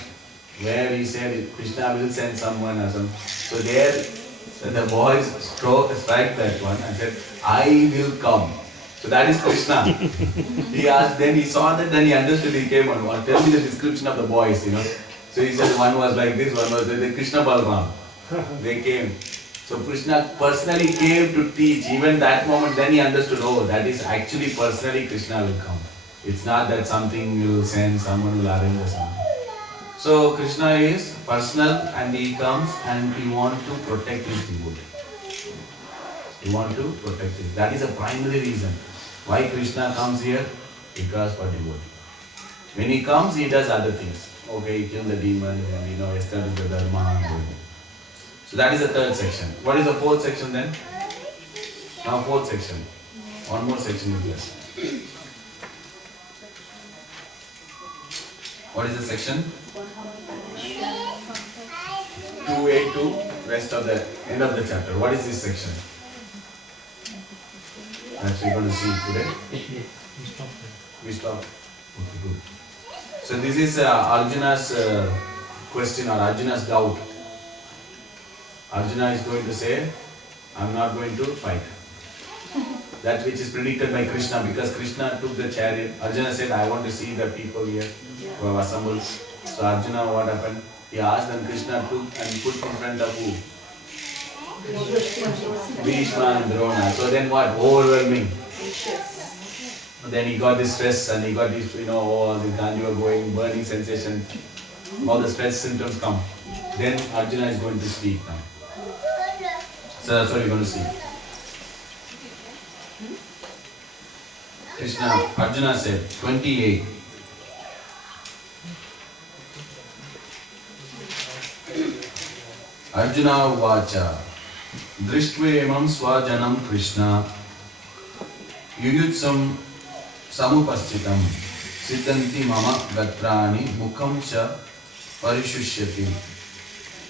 where he said, Krishna will send someone or something. So there, the boys strike that one and said, I will come. So that is Krishna. He asked, then he saw that, then he understood, he came on. Tell me the description of the boys, So he said, one was like this, one was like the Krishna Balram. They came. So Krishna personally came to teach. Even that moment, then he understood, that is actually personally Krishna will come. It's not that something will send, someone will arrange or something. So Krishna is personal and he comes and he wants to protect his devotee. He wants to protect it. That is a primary reason. Why Krishna comes here? Because for devotee. When he comes, he does other things. Okay, he kills the demons and establish the dharma. So that is the third section. What is the fourth section then? Now fourth section. One more section is there. What is the section? 282, rest of the end of the chapter. What is this section? That's we're going to see today. We stop. Okay, good. So this is Arjuna's question or Arjuna's doubt. Arjuna is going to say, I'm not going to fight. That which is predicted by Krishna, because Krishna took the chariot. Arjuna said, I want to see the people here who have assembled. So Arjuna, what happened? He asked them, Krishna took and put in front of who? Bhishma and Drona. So then what? Overwhelming. Then he got this stress and he got this, all the ganjava going, burning sensation. All the stress symptoms come. Then Arjuna is going to speak now. So that's what you're going to see. Krishna, Arjuna said, 28. Arjuna vacha drishtva swajanam Krishna yuyutsam samupaschitam siddhanti mama gatrani mukham cha parishushyati.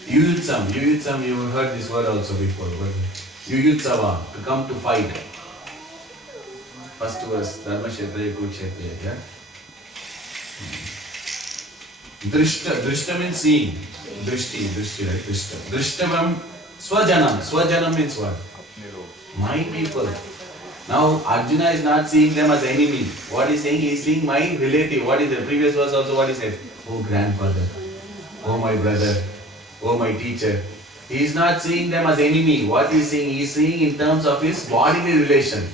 Yuyutsam, you have heard this word also before. Yuyutsava, to come to fight. First verse, Dharma Kshetriya Kurukshetriya, yeah? Drishta means seeing. Drishti, right? Drishta. Drishtavam, Swajanam means what? My people. Now Arjuna is not seeing them as enemy. What he is saying? He is seeing my relative. What is the previous verse also? What he said? Oh grandfather, oh my brother, oh my teacher. He is not seeing them as enemy. What he is seeing? He is seeing in terms of his bodily relation.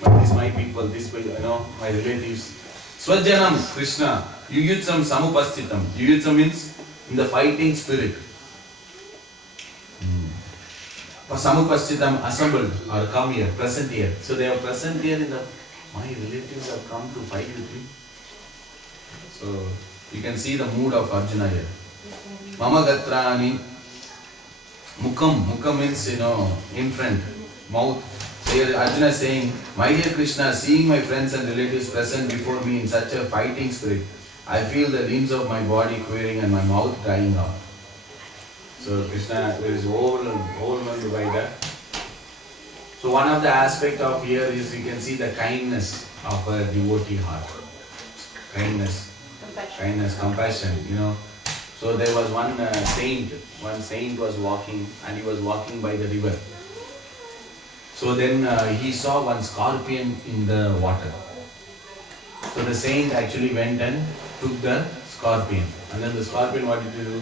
But this my people, my relatives. Swajanam, Krishna, yuyutsam samupastitam. Yuyutsam means in the fighting spirit. Samupastitam, assembled or come here, present here. So they are present here my relatives have come to fight with me. So you can see the mood of Arjuna here. Mama Gatrani, Mukham means, in front, mouth. So here Arjuna is saying, my dear Krishna, seeing my friends and relatives present before me in such a fighting spirit, I feel the limbs of my body quivering and my mouth drying out. So Krishna is overwhelmed by that. So one of the aspects of here is you can see the kindness of a devotee heart. Kindness, compassion, So there was one saint was walking and he was walking by the river. So then he saw one scorpion in the water. So the saint actually went and took the scorpion. And then the scorpion, what did he do?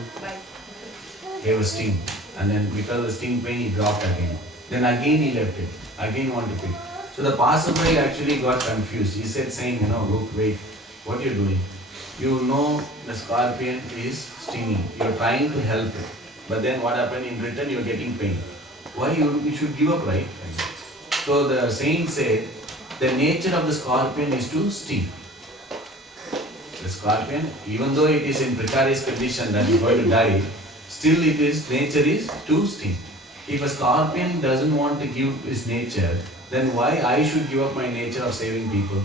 Gave a sting. And then because of the sting pain, he dropped again. Then again he left it. Again wanted to pick. So the passerby actually got confused. He said, saying, look, wait, what you're doing? You know the scorpion is stinging. You're trying to help it. But then what happened? In return, you're getting pain. Why you should give up, right? So the saint said, the nature of the scorpion is to sting. The scorpion, even though it is in precarious condition that is going to die, still nature is to sting. If a scorpion doesn't want to give his nature, then why I should give up my nature of saving people?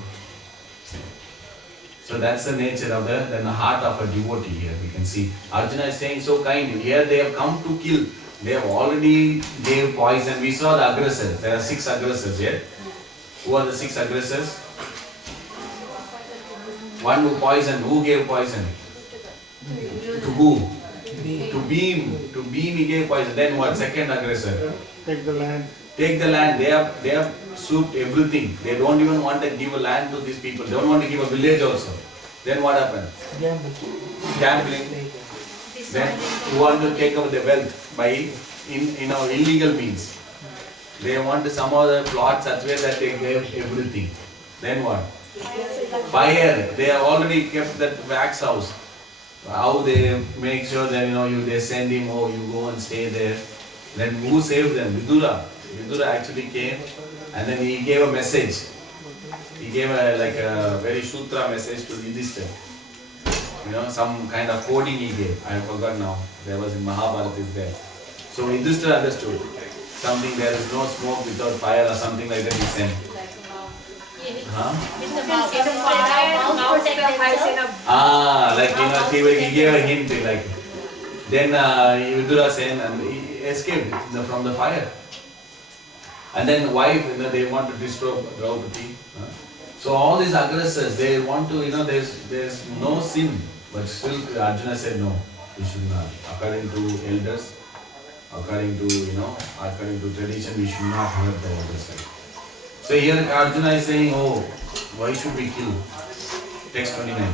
So that's the nature of the heart of a devotee here. We can see Arjuna is saying so kind. Here they have come to kill. They have already gave poison. We saw the aggressors. There are 6 aggressors here. Who are the 6 aggressors? One who poisoned. Who gave poison? To who? To Beam. To Beam he gave poison. Then what? Second aggressor. Take the land. Take the land. They have swooped everything. They don't even want to give a land to these people. They don't want to give a village also. Then what happened? Gambling. Then who want to take over the wealth by illegal means. They want to somehow plot such way that they gave everything. Then what? Fire. They have already kept that wax house. How they make sure that they send him, you go and stay there. Then who saved them? Vidura. Vidura actually came and then he gave a message. gave a very sutra message to Yudhishthira. Some kind of coding he gave. I forgot now. There was in Mahabharata is there. So Yudhishthira understood. Something there is no smoke without fire or something like that he sent. Huh? He gave a hint like. Then Yudhishthira sent and he escaped from the fire. And then wife, they want to destroy Draupadi. So all these aggressors, they want to, there's no sin. But still Arjuna said no, we should not. According to elders, according to tradition, we should not hurt the elders. So here Arjuna is saying, oh, why should we kill? Text 29.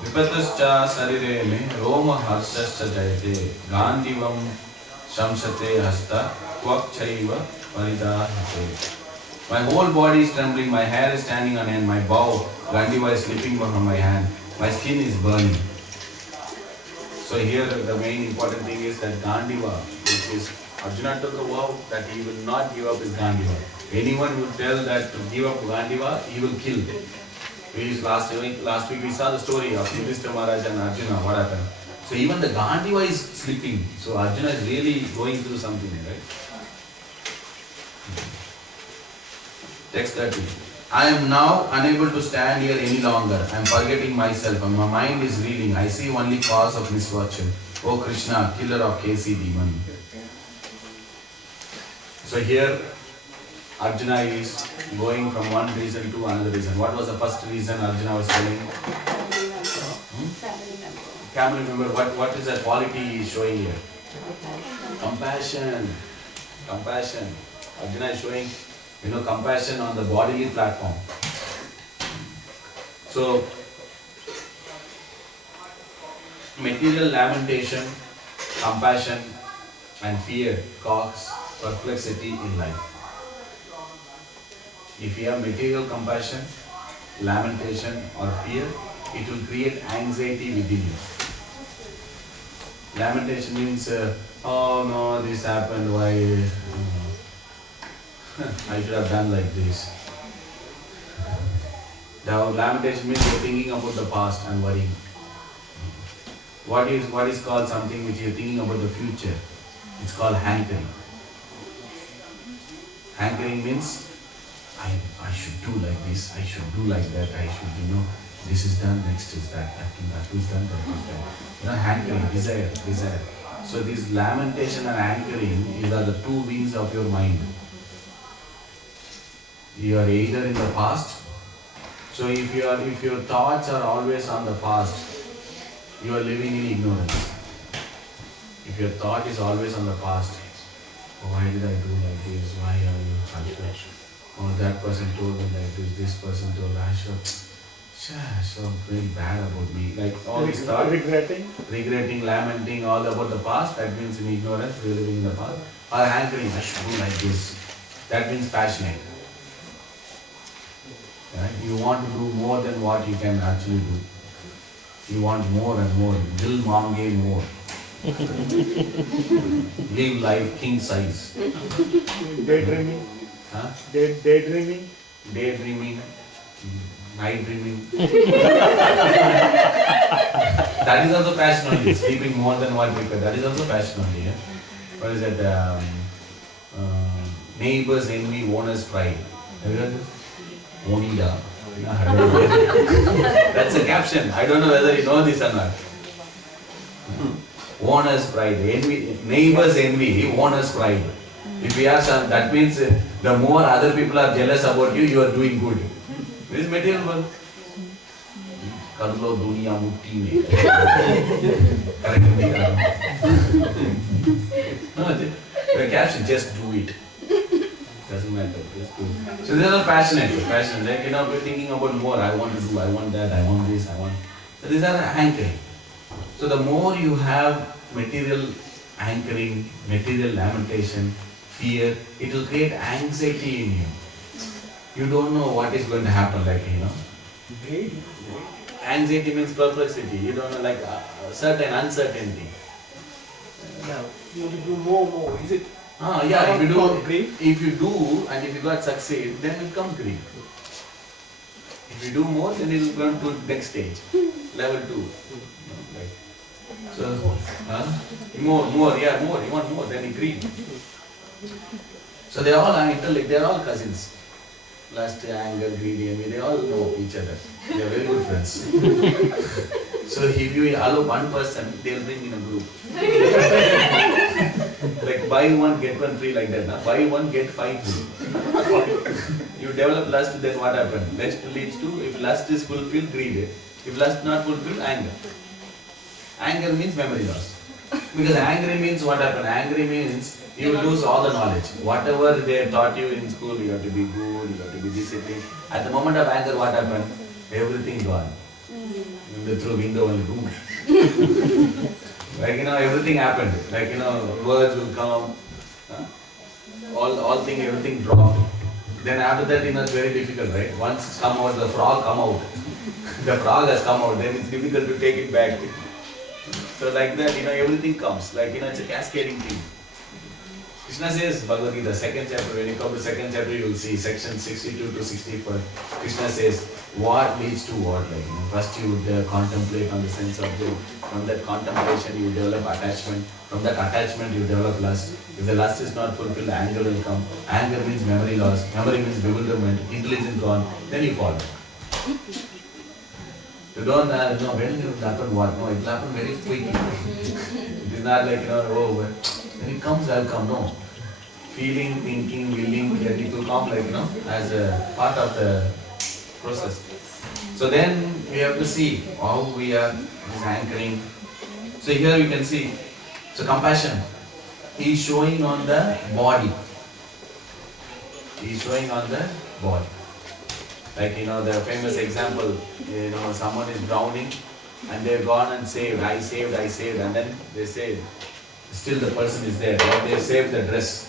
Vipatascha sarire me roma harsascha jayate gandivam shamsate hasta kvak chaiva paridahate. My whole body is trembling, my hair is standing on end, my bow, Gandiva is slipping from my hand, my skin is burning. So here the main important thing is that Gandiva, which is Arjuna took a vow that he will not give up his Gandiva. Anyone who tell that to give up Gandiva, he will kill. Last week we saw the story of Yudhishthira Maharaj and Arjuna, what happened. So even the Gandiva is slipping. So Arjuna is really going through something, right? Text 30. I am now unable to stand here any longer. I am forgetting myself and my mind is reeling. I see only cause of misfortune. O Krishna, killer of KC demon. So here Arjuna is going from one reason to another reason. What was the first reason Arjuna was telling? Family member. What is the quality he is showing here? Compassion. Compassion. Arjuna is showing compassion on the bodily platform. So, material lamentation, compassion and fear cause perplexity in life. If you have material compassion, lamentation or fear, it will create anxiety within you. Lamentation means, oh no, this happened, why? I should have done like this. Now, lamentation means you're thinking about the past and worrying. What is called something which you're thinking about the future? It's called hankering. Hankering means I should do like this, I should do like that, I should, this is done, next is that is done, that is done. Hankering, desire. So this lamentation and hankering, these are the two wings of your mind. You are either in the past. So if your thoughts are always on the past, you are living in ignorance. If your thought is always on the past, oh, why did I do like this? Why are you hush? Oh, that person told me like this person told me, I so very bad about me. Like all these thoughts, regretting, lamenting, all about the past, that means in ignorance, we are living in the past. Or hankering, I should do like this. That means passionate. Right? You want to do more than what you can actually do. You want more and more. Dil mange more. Live life king size. Daydreaming. Huh? Daydreaming. Daydreaming. Night dreaming. That is also passion only. Sleeping more than what we can. That is also passion only. Yeah? What is that? Neighbors envy, owner's pride. Have you heard this? Onida. That's a caption. I don't know whether you know this or not. Owner's pride. Envy, neighbors envy, owner's pride. If you have some, that means the more other people are jealous about you, you are doing good. This is material world. Karlo duniya mutti mein. No, the caption, just do it. Doesn't matter, just do it. So they are passionate, like we're thinking about more, I want to do, I want that, I want this, I want. So these are hankering. So the more you have material hankering, material lamentation, fear, it will create anxiety in you. You don't know what is going to happen, Anxiety means perplexity. You don't know, certain uncertainty. Now, you want to do more. Is it Yeah, if you do, grief. if you do and if you got succeed, then will come grief. If you do more, then it will go to next stage, level 2. Like, so, more, yeah, more. You want more, then you grieve. So they all are intellect. They are all cousins. Lust, anger, greed, envy. They all know each other. They are very good friends. So if you allow one person, they will bring in a group. Like buy one get one free, like that. Nah? Buy one get 5 free. You develop lust, then what happens? Next leads to, if lust is fulfilled, greed. If lust not fulfilled, anger. Anger means memory loss. Because angry means what happens? Angry means you will lose all the knowledge. Whatever they taught you in school, you have to be good, you have to be disciplined. At the moment of anger, what happens? Everything gone. Through window and room. Like, everything happened. Like, words will come. All things, everything dropped. Then after that, it's very difficult, right? Once it's come out, the frog come out. The frog has come out, then it's difficult to take it back. So like that, everything comes. Like, it's a cascading thing. Krishna says, Bhagavad Gita, 2nd chapter, when you come to 2nd chapter, you will see section 62 to 64. Krishna says, what leads to what? Like, first you would contemplate on the sense object. From that contemplation, you develop attachment. From that attachment, you develop lust. If the lust is not fulfilled, anger will come. Anger means memory loss. Memory means bewilderment. Intelligence gone. Then you fall. You don't know when it will happen what. No, it will happen very quickly. It is not like, when it comes, I'll come. No. Feeling, thinking, willing, then it will come like, as a part of the process. So then we have to see how we are anchoring. So here you can see, so compassion, he is showing on the body. He is showing on the body. Like, the famous example, someone is drowning and they've gone and saved, I saved, and then they say, still the person is there, or they saved the dress.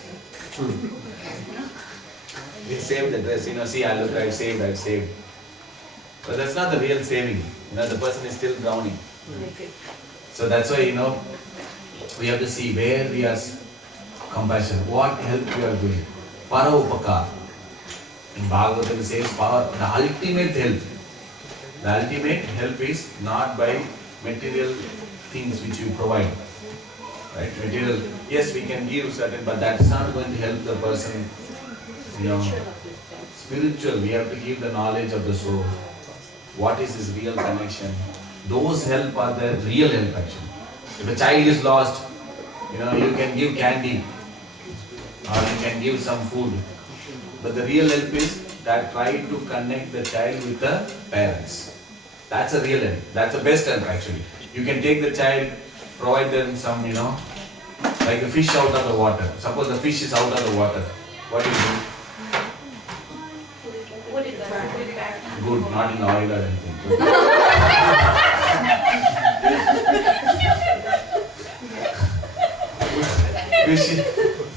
They saved the dress, see, I've saved. But that's not the real saving. The person is still drowning. So that's why, we have to see where we are compassion, what help we are doing. Para upakar. In Bhagavatam it says, the ultimate help. The ultimate help is not by material things which you provide. Right? Material, yes, we can give certain, but that's not going to help the person. Spiritual, we have to give the knowledge of the soul. What is his real connection? Those help are the real help actually. If a child is lost, you can give candy or you can give some food. But the real help is that try to connect the child with the parents. That's a real help. That's the best help actually. You can take the child, provide them some, like a fish out of the water. Suppose the fish is out of the water. What do you do? Put it back. Good, not in oil or anything.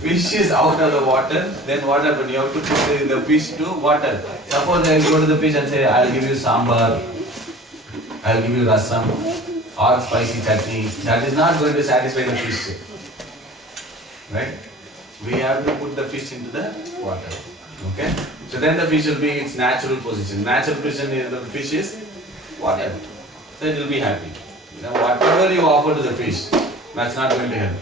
Fish is out of the water, then what happens? You have to put the fish to water. Suppose I go to the fish and say, I'll give you sambar, I'll give you rasam, or spicy chutney. That is not going to satisfy the fish. Right? We have to put the fish into the water. Okay? So then the fish will be its natural position. Natural position of the fish is water. So it will be happy. Now whatever you offer to the fish, that's not going to help.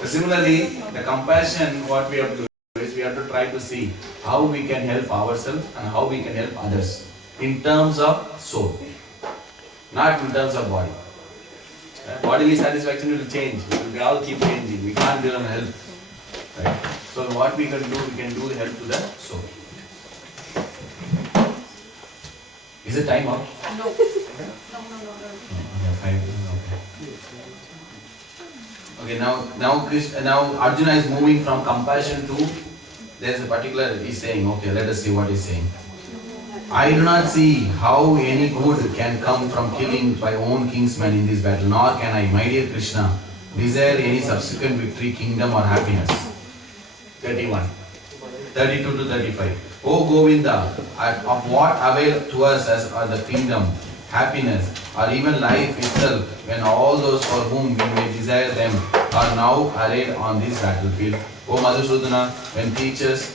So similarly, the compassion, what we have to do is we have to try to see how we can help ourselves and how we can help others in terms of soul, not in terms of body. Bodily satisfaction will change. We all keep changing. We can't give them help. Right? So what we can do help to the soul. Is it time up? No. Okay, now Arjuna is moving from compassion to, there's a particular, he's saying, okay, let us see what he's saying. I do not see how any good can come from killing my own kinsmen in this battle, nor can I, my dear Krishna, desire any subsequent victory, kingdom or happiness. 31, 32 to 35. O Govinda, of what avail to us as the kingdom, happiness, or even life itself, when all those for whom we may desire them are now arrayed on this battlefield? O Madhusudana, when teachers,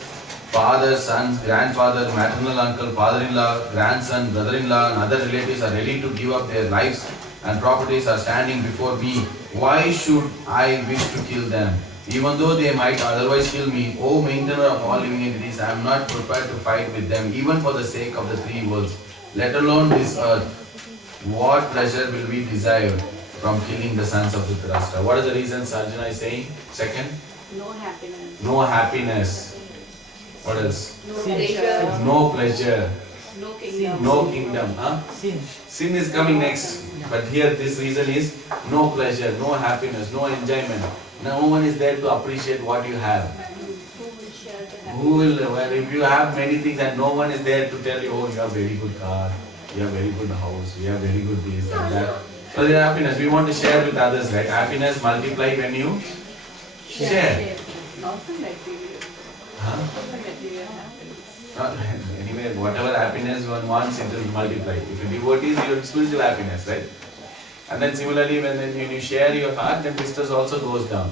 father, sons, grandfather, maternal uncle, father-in-law, grandson, brother-in-law and other relatives are ready to give up their lives and properties are standing before me, why should I wish to kill them? Even though they might otherwise kill me, O maintainer of all living entities, I am not prepared to fight with them, even for the sake of the three worlds, let alone this earth. What pleasure will we desire from killing the sons of Dhritarashtra? What is the reason Arjuna is saying? Second? No happiness. No happiness. What else? No pleasure. No pleasure. No kingdom. No kingdom. Huh? Sin is coming next. But here this reason is no pleasure, no happiness, no enjoyment. No one is there to appreciate what you have. Who will share the happiness? Who will, well, if you have many things and no one is there to tell you, oh, you have very good car, you have very good house, you have very good this and that. So the happiness, we want to share with others, right? Happiness multiply when you share. Not the material. Huh? Not the material happiness. Anyway, whatever happiness one wants, it will multiply. If you devotee, you have spiritual happiness, right? And then similarly, when you share your heart, then distress also goes down,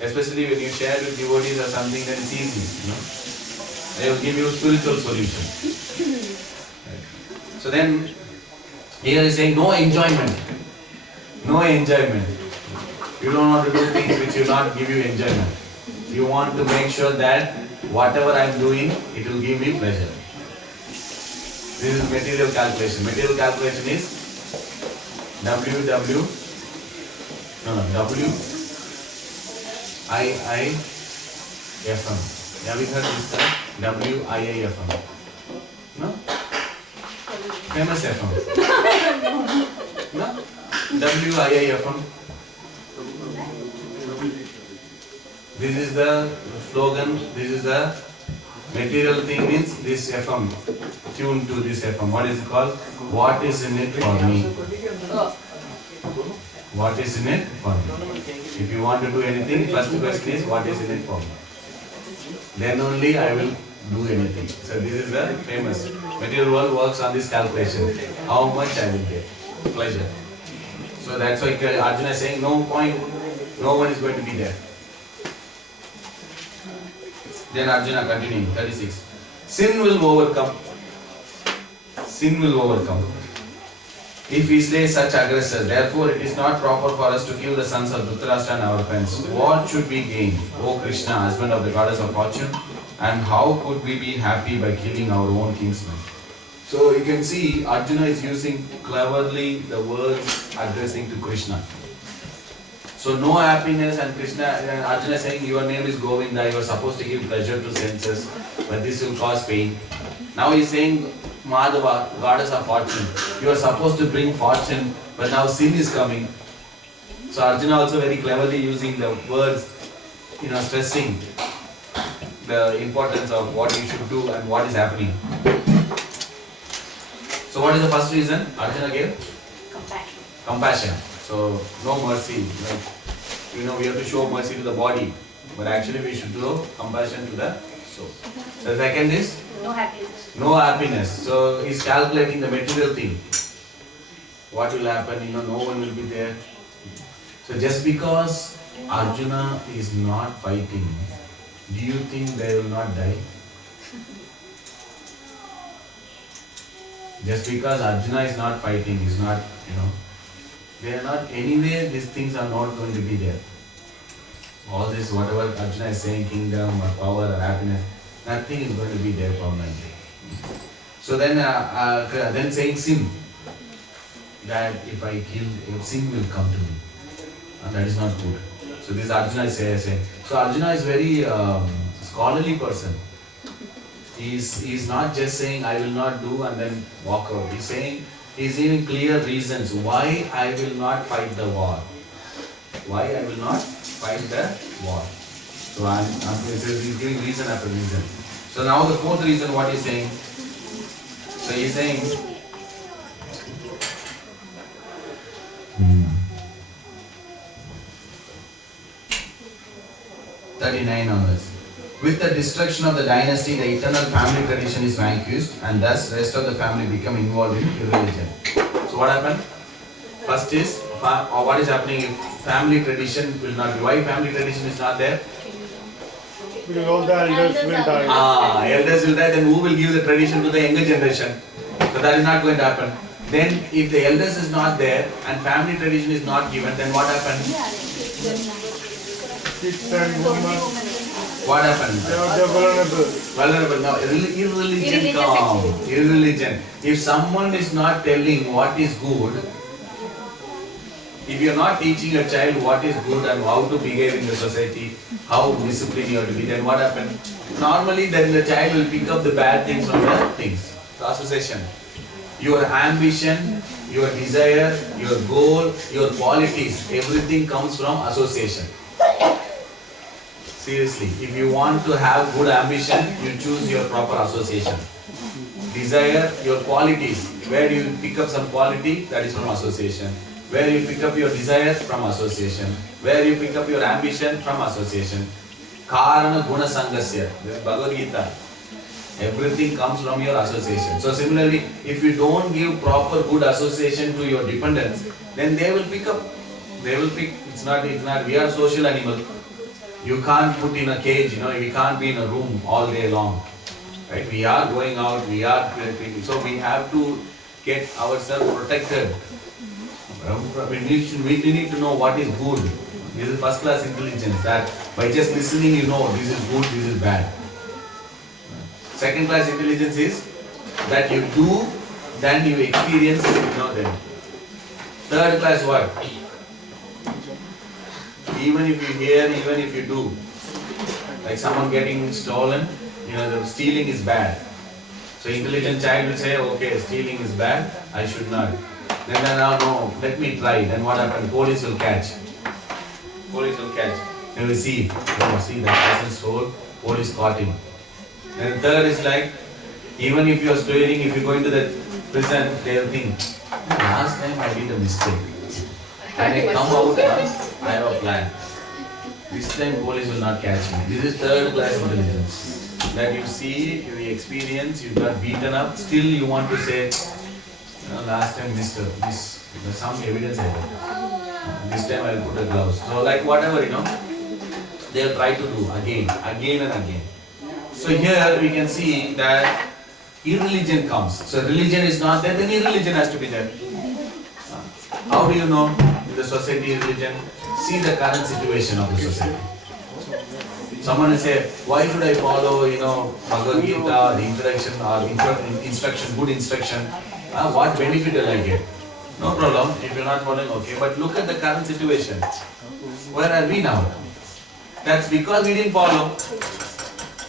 Especially when you share with devotees or something, then it's easy, They will give you spiritual solution. Right. So then, here is saying no enjoyment. No enjoyment. You don't want to do things which will not give you enjoyment. You want to make sure that whatever I am doing, it will give me pleasure. This is material calculation. Material calculation is WIIFM. Have you heard this term? WIIFM. No? Famous FM. No? WIIFM. This is the slogan, this is the material thing, means this FM, tuned to this FM. What is it called? What is in it for me? What is in it for me? If you want to do anything, first question is what is in it for me? Then only I will do anything. So this is the famous. Material world works on this calculation. How much I will get? Pleasure. So that's why Arjuna is saying no point, no one is going to be there. Then Arjuna continuing, 36. Sin will overcome. Sin will overcome. If we slay such aggressors, therefore it is not proper for us to kill the sons of Dhritarashtra and our friends. What should we gain, O Krishna, husband of the goddess of fortune? And how could we be happy by killing our own kinsmen? So you can see Arjuna is using cleverly the words addressing to Krishna. So no happiness, and Krishna and Arjuna is saying your name is Govinda, you are supposed to give pleasure to senses, but this will cause pain. Now he is saying Madhava, goddess of fortune, you are supposed to bring fortune, but now sin is coming. So Arjuna also very cleverly using the words, stressing the importance of what you should do and what is happening. So what is the first reason Arjuna gave? Compassion. Compassion. So no mercy. We have to show mercy to the body, but actually we should show compassion to the soul. The second is No happiness. no happiness. So he's calculating the material thing. What will happen? No one will be there. So just because Arjuna is not fighting, do you think they will not die? Just because Arjuna is not fighting, is not, they are not, anyway these things are not going to be there. All this, whatever Arjuna is saying, kingdom or power or happiness, nothing is going to be there permanently. So then saying sin, that if I kill, sin will come to me. And that is not good. So this Arjuna is saying. So Arjuna is very scholarly person. He is not just saying I will not do and then walk out. He's saying, he's giving clear reasons why I will not fight the war. Why I will not fight the war. So he's giving reason after reason. So now the fourth reason what he's saying. So he's saying, 39 onwards. With the destruction of the dynasty, the eternal family tradition is vanquished, and thus rest of the family become involved in irreligion. So what happened? First is, what is happening if family tradition will not be? Why family tradition is not there? Because all the elders will die. Elders will die, then who will give the tradition to the younger generation? So that is not going to happen. Then if the elders is not there and family tradition is not given, then what happens? Kids and women, What happens? they are vulnerable. Vulnerable. Now, irreligion comes. Irreligion. If someone is not telling what is good, if you are not teaching a child what is good and how to behave in the society, how disciplined you have to be, then what happens? Normally, then the child will pick up the bad things from the things. The association. Your ambition, your desire, your goal, your qualities, everything comes from association. Seriously, if you want to have good ambition, you choose your proper association. Desire, your qualities. Where do you pick up some quality? That is from association. Where you pick up your desire? From association. Where you pick up your ambition? From association. Karana guna sangasya. This is Bhagavad Gita. Everything comes from your association. So similarly, if you don't give proper good association to your dependents, then they will pick up. They will pick. It's not. We are social animals. You can't put in a cage, you can't be in a room all day long. Right? We are going out, so we have to get ourselves protected. We need to know what is good. This is first class intelligence, that by just listening you know this is good, this is bad. Second class intelligence is that you do, then you experience, then. Third class what? Even if you hear, even if you do, like someone getting stolen, the stealing is bad. So intelligent child will say, okay, stealing is bad, I should not. Then now, no, let me try. Then what happens? Police will catch. They will see that person stole, police caught him. Then third is like, even if you are stealing, if you go into the prison, they will think, last time I did a mistake. When I come out, I have a plan. This time police will not catch me. This is third class intelligence. That you see, you experience, you got beaten up, still you want to say, last time mister, this, some evidence I got. This time I will put a gloves. So like whatever, they will try to do again and again. So here we can see that irreligion comes. So religion is not there, then irreligion has to be there. How do you know in the society religion? See the current situation of the society. Someone will say, why should I follow, Bhagavad Gita, the introduction or instruction, good instruction? What benefit will I get? No problem, if you're not following, okay. But look at the current situation. Where are we now? That's because we didn't follow.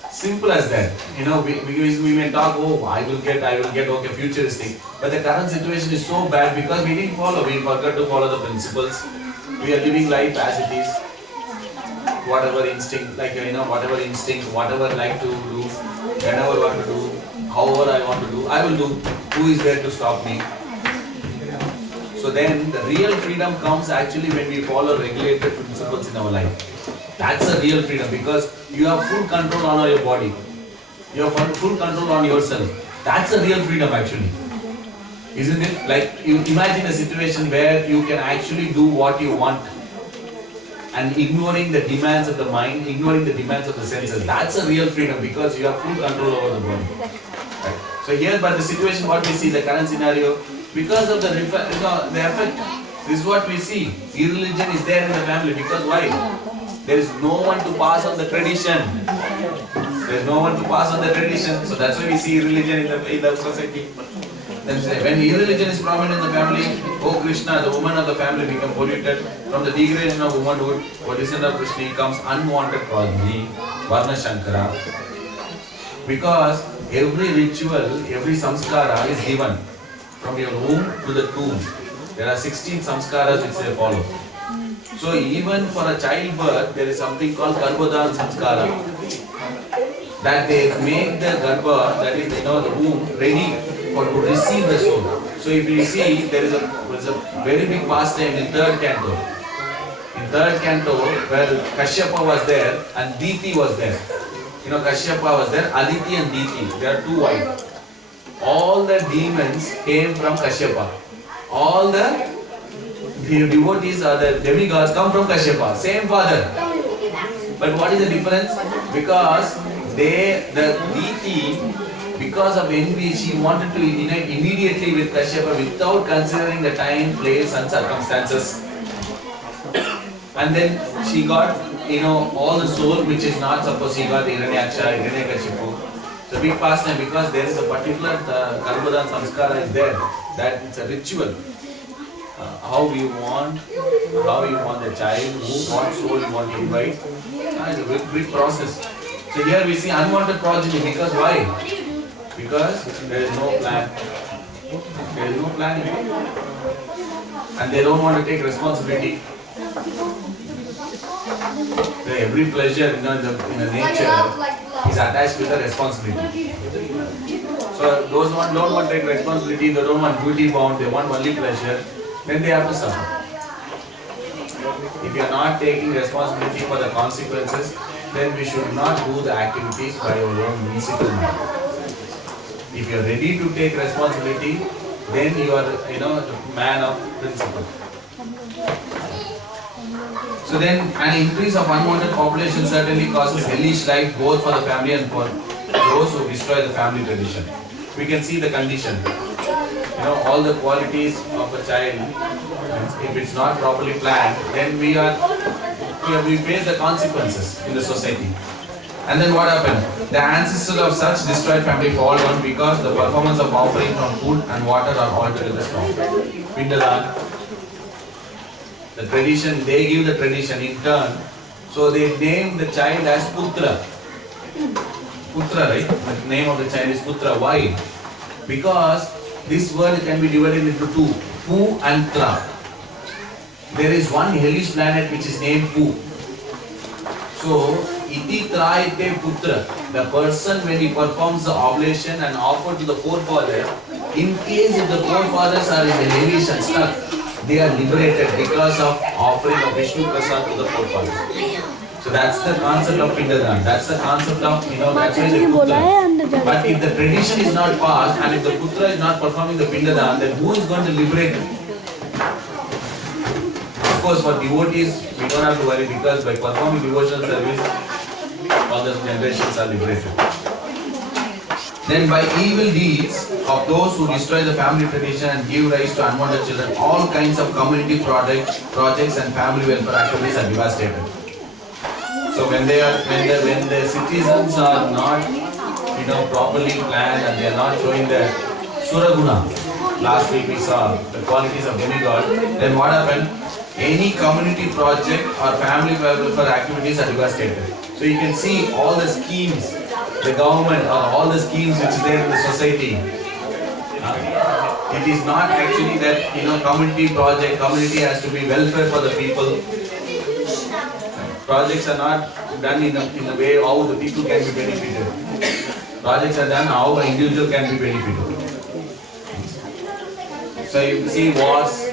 Simple as that. We may talk, I will get, okay, futuristic. But the current situation is so bad because we didn't follow. We forgot to follow the principles. We are living life as it is. Whatever instinct, whatever I like to do, whenever I want to do, however I want to do, I will do. Who is there to stop me? So then the real freedom comes actually when we follow regulated principles in our life. That's the real freedom because you have full control on your body. You have full control on yourself. That's the real freedom actually. Isn't it? Like you imagine a situation where you can actually do what you want and ignoring the demands of the mind, ignoring the demands of the senses. That's a real freedom because you have full control over the body. Right? So here by the situation what we see, the current scenario, because of the effect, this is what we see. Irreligion is there in the family because why? There is no one to pass on the tradition. There is no one to pass on the tradition. So that's why we see religion in the society. When irreligion is prominent in the family, oh Krishna, the woman of the family become polluted. From the degradation of womanhood, for descent of Krishna comes unwanted progeny, Varna Shankara. Because every ritual, every samskara is given from your womb to the tomb. There are 16 samskaras which they follow. So even for a childbirth, there is something called Garbhodhan samskara. That they make the garbha, that is the womb, ready to receive the soul. So if you see, there is a very big pastime in third canto. In third canto, where Kashyapa was there and Diti was there. Kashyapa was there, Aditi and Diti. They are two wives. All the demons came from Kashyapa. All the devotees or the demigods come from Kashyapa. Same father. But what is the difference? Because the deity, because of envy, she wanted to unite immediately with Kashyapa without considering the time, place and circumstances. And then she got, all the soul which is not supposed. She got Hiranyaksha, Hiranyakashipu. It's a big pastime because there is a particular Karmadan Samskara is there. That it's a ritual. How you want the child, what soul you want to invite. It's a big process. So here we see unwanted progeny because why? Because there is no plan. There is no planning. And they don't want to take responsibility. So every pleasure in the nature is attached with the responsibility. So those who don't want to take responsibility, they don't want duty bound, they want only pleasure, then they have to suffer. If you are not taking responsibility for the consequences, then we should not do the activities by our own whimsical mind. If you are ready to take responsibility, then you are, the man of principle. So then, an increase of unwanted population certainly causes hellish life both for the family and for those who destroy the family tradition. We can see the condition. All the qualities of a child, if it's not properly planned, then we face the consequences in the society. And then what happened? The ancestors of such destroyed family fall down because the performance of offering from food and water are altogether strong. Pindadan. The tradition, they give the tradition in turn. So they name the child as Putra. Putra, right? The name of the child is Putra. Why? Because this word can be divided into two. Pu and Tra. There is one hellish planet which is named Pu. So, Iti Tra Ite Putra. The person when he performs the oblation and offer to the forefathers, in case if the forefathers are in the hellish and stuck, they are liberated because of offering of Vishnu Prasad to the forefathers. So that's the concept of Pindadan. That's the concept of, that's why the Putra. But if the tradition is not passed and if the Putra is not performing the Pindadan, then who is going to liberate him? Of course, for devotees, we don't have to worry because by performing devotional service, all the generations are liberated. Then by evil deeds of those who destroy the family tradition and give rise to unwanted children, all kinds of community projects and family welfare activities are devastated. So when the citizens are not, properly planned and they are not showing the Suraguna, last week we saw the qualities of demigod, then what happened? Any community project or family welfare activities are devastated. So you can see all the schemes, the government or all the schemes which is there in the society. It is not actually that, community has to be welfare for the people. Projects are not done in a way how the people can be benefited. Projects are done how an individual can be benefited. So you see wars.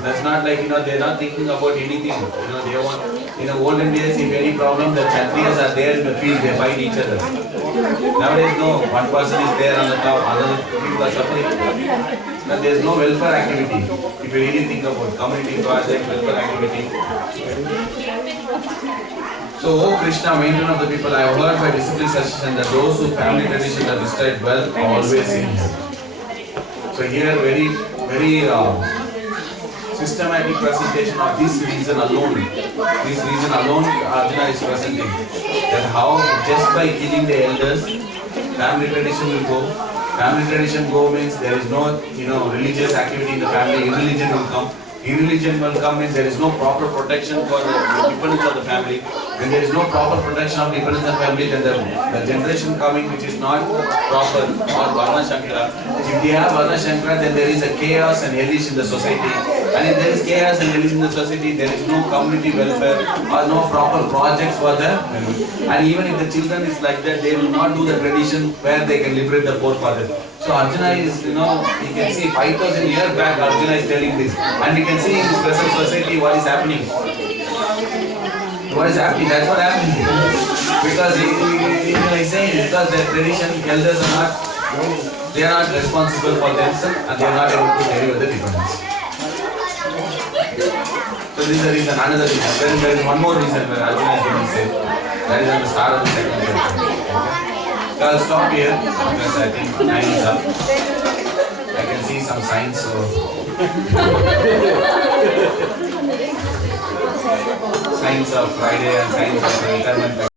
That's not like, they're not thinking about anything. They want, in the olden days, if any problem, the Kshatriyas are there in the field, they fight each other. Nowadays, no, one person is there on the top, other people are suffering. But there's no welfare activity. If you really think about community project, welfare activity. So, O Krishna, maintainer of the people, I have heard by disciplined suggestion that those who family traditions are destroyed well always sin here. So here, very, very systematic presentation of this reason alone. This reason alone Arjuna is presenting. That how just by killing the elders, family tradition will go. Family tradition go means there is no religious activity in the family, irreligion will come. Irreligion will come means there is no proper protection for the dependence of the family. When there is no proper protection of dependence of the family, then the generation coming which is not proper or Varna Shankara. If they have Varna Shankara, then there is a chaos and hellish in the society. And if there is chaos and hellish in the society, there is no community welfare or no proper projects for them. And even if the children is like that, they will not do the tradition where they can liberate the forefathers. So Arjuna is, you can see 5,000 years back Arjuna is telling this. And we can see in this present society what is happening. What is happening? That's what happening. Because he is saying because their tradition elders are not, they are not responsible for themselves and they are not able to deliver the dependence. So So this is the reason, another reason. Then there is one more reason where Arjuna is going to say. That is at the start of the second chapter. So I'll stop here because I think time is up. I can see some signs, so signs of Friday and signs of retirement.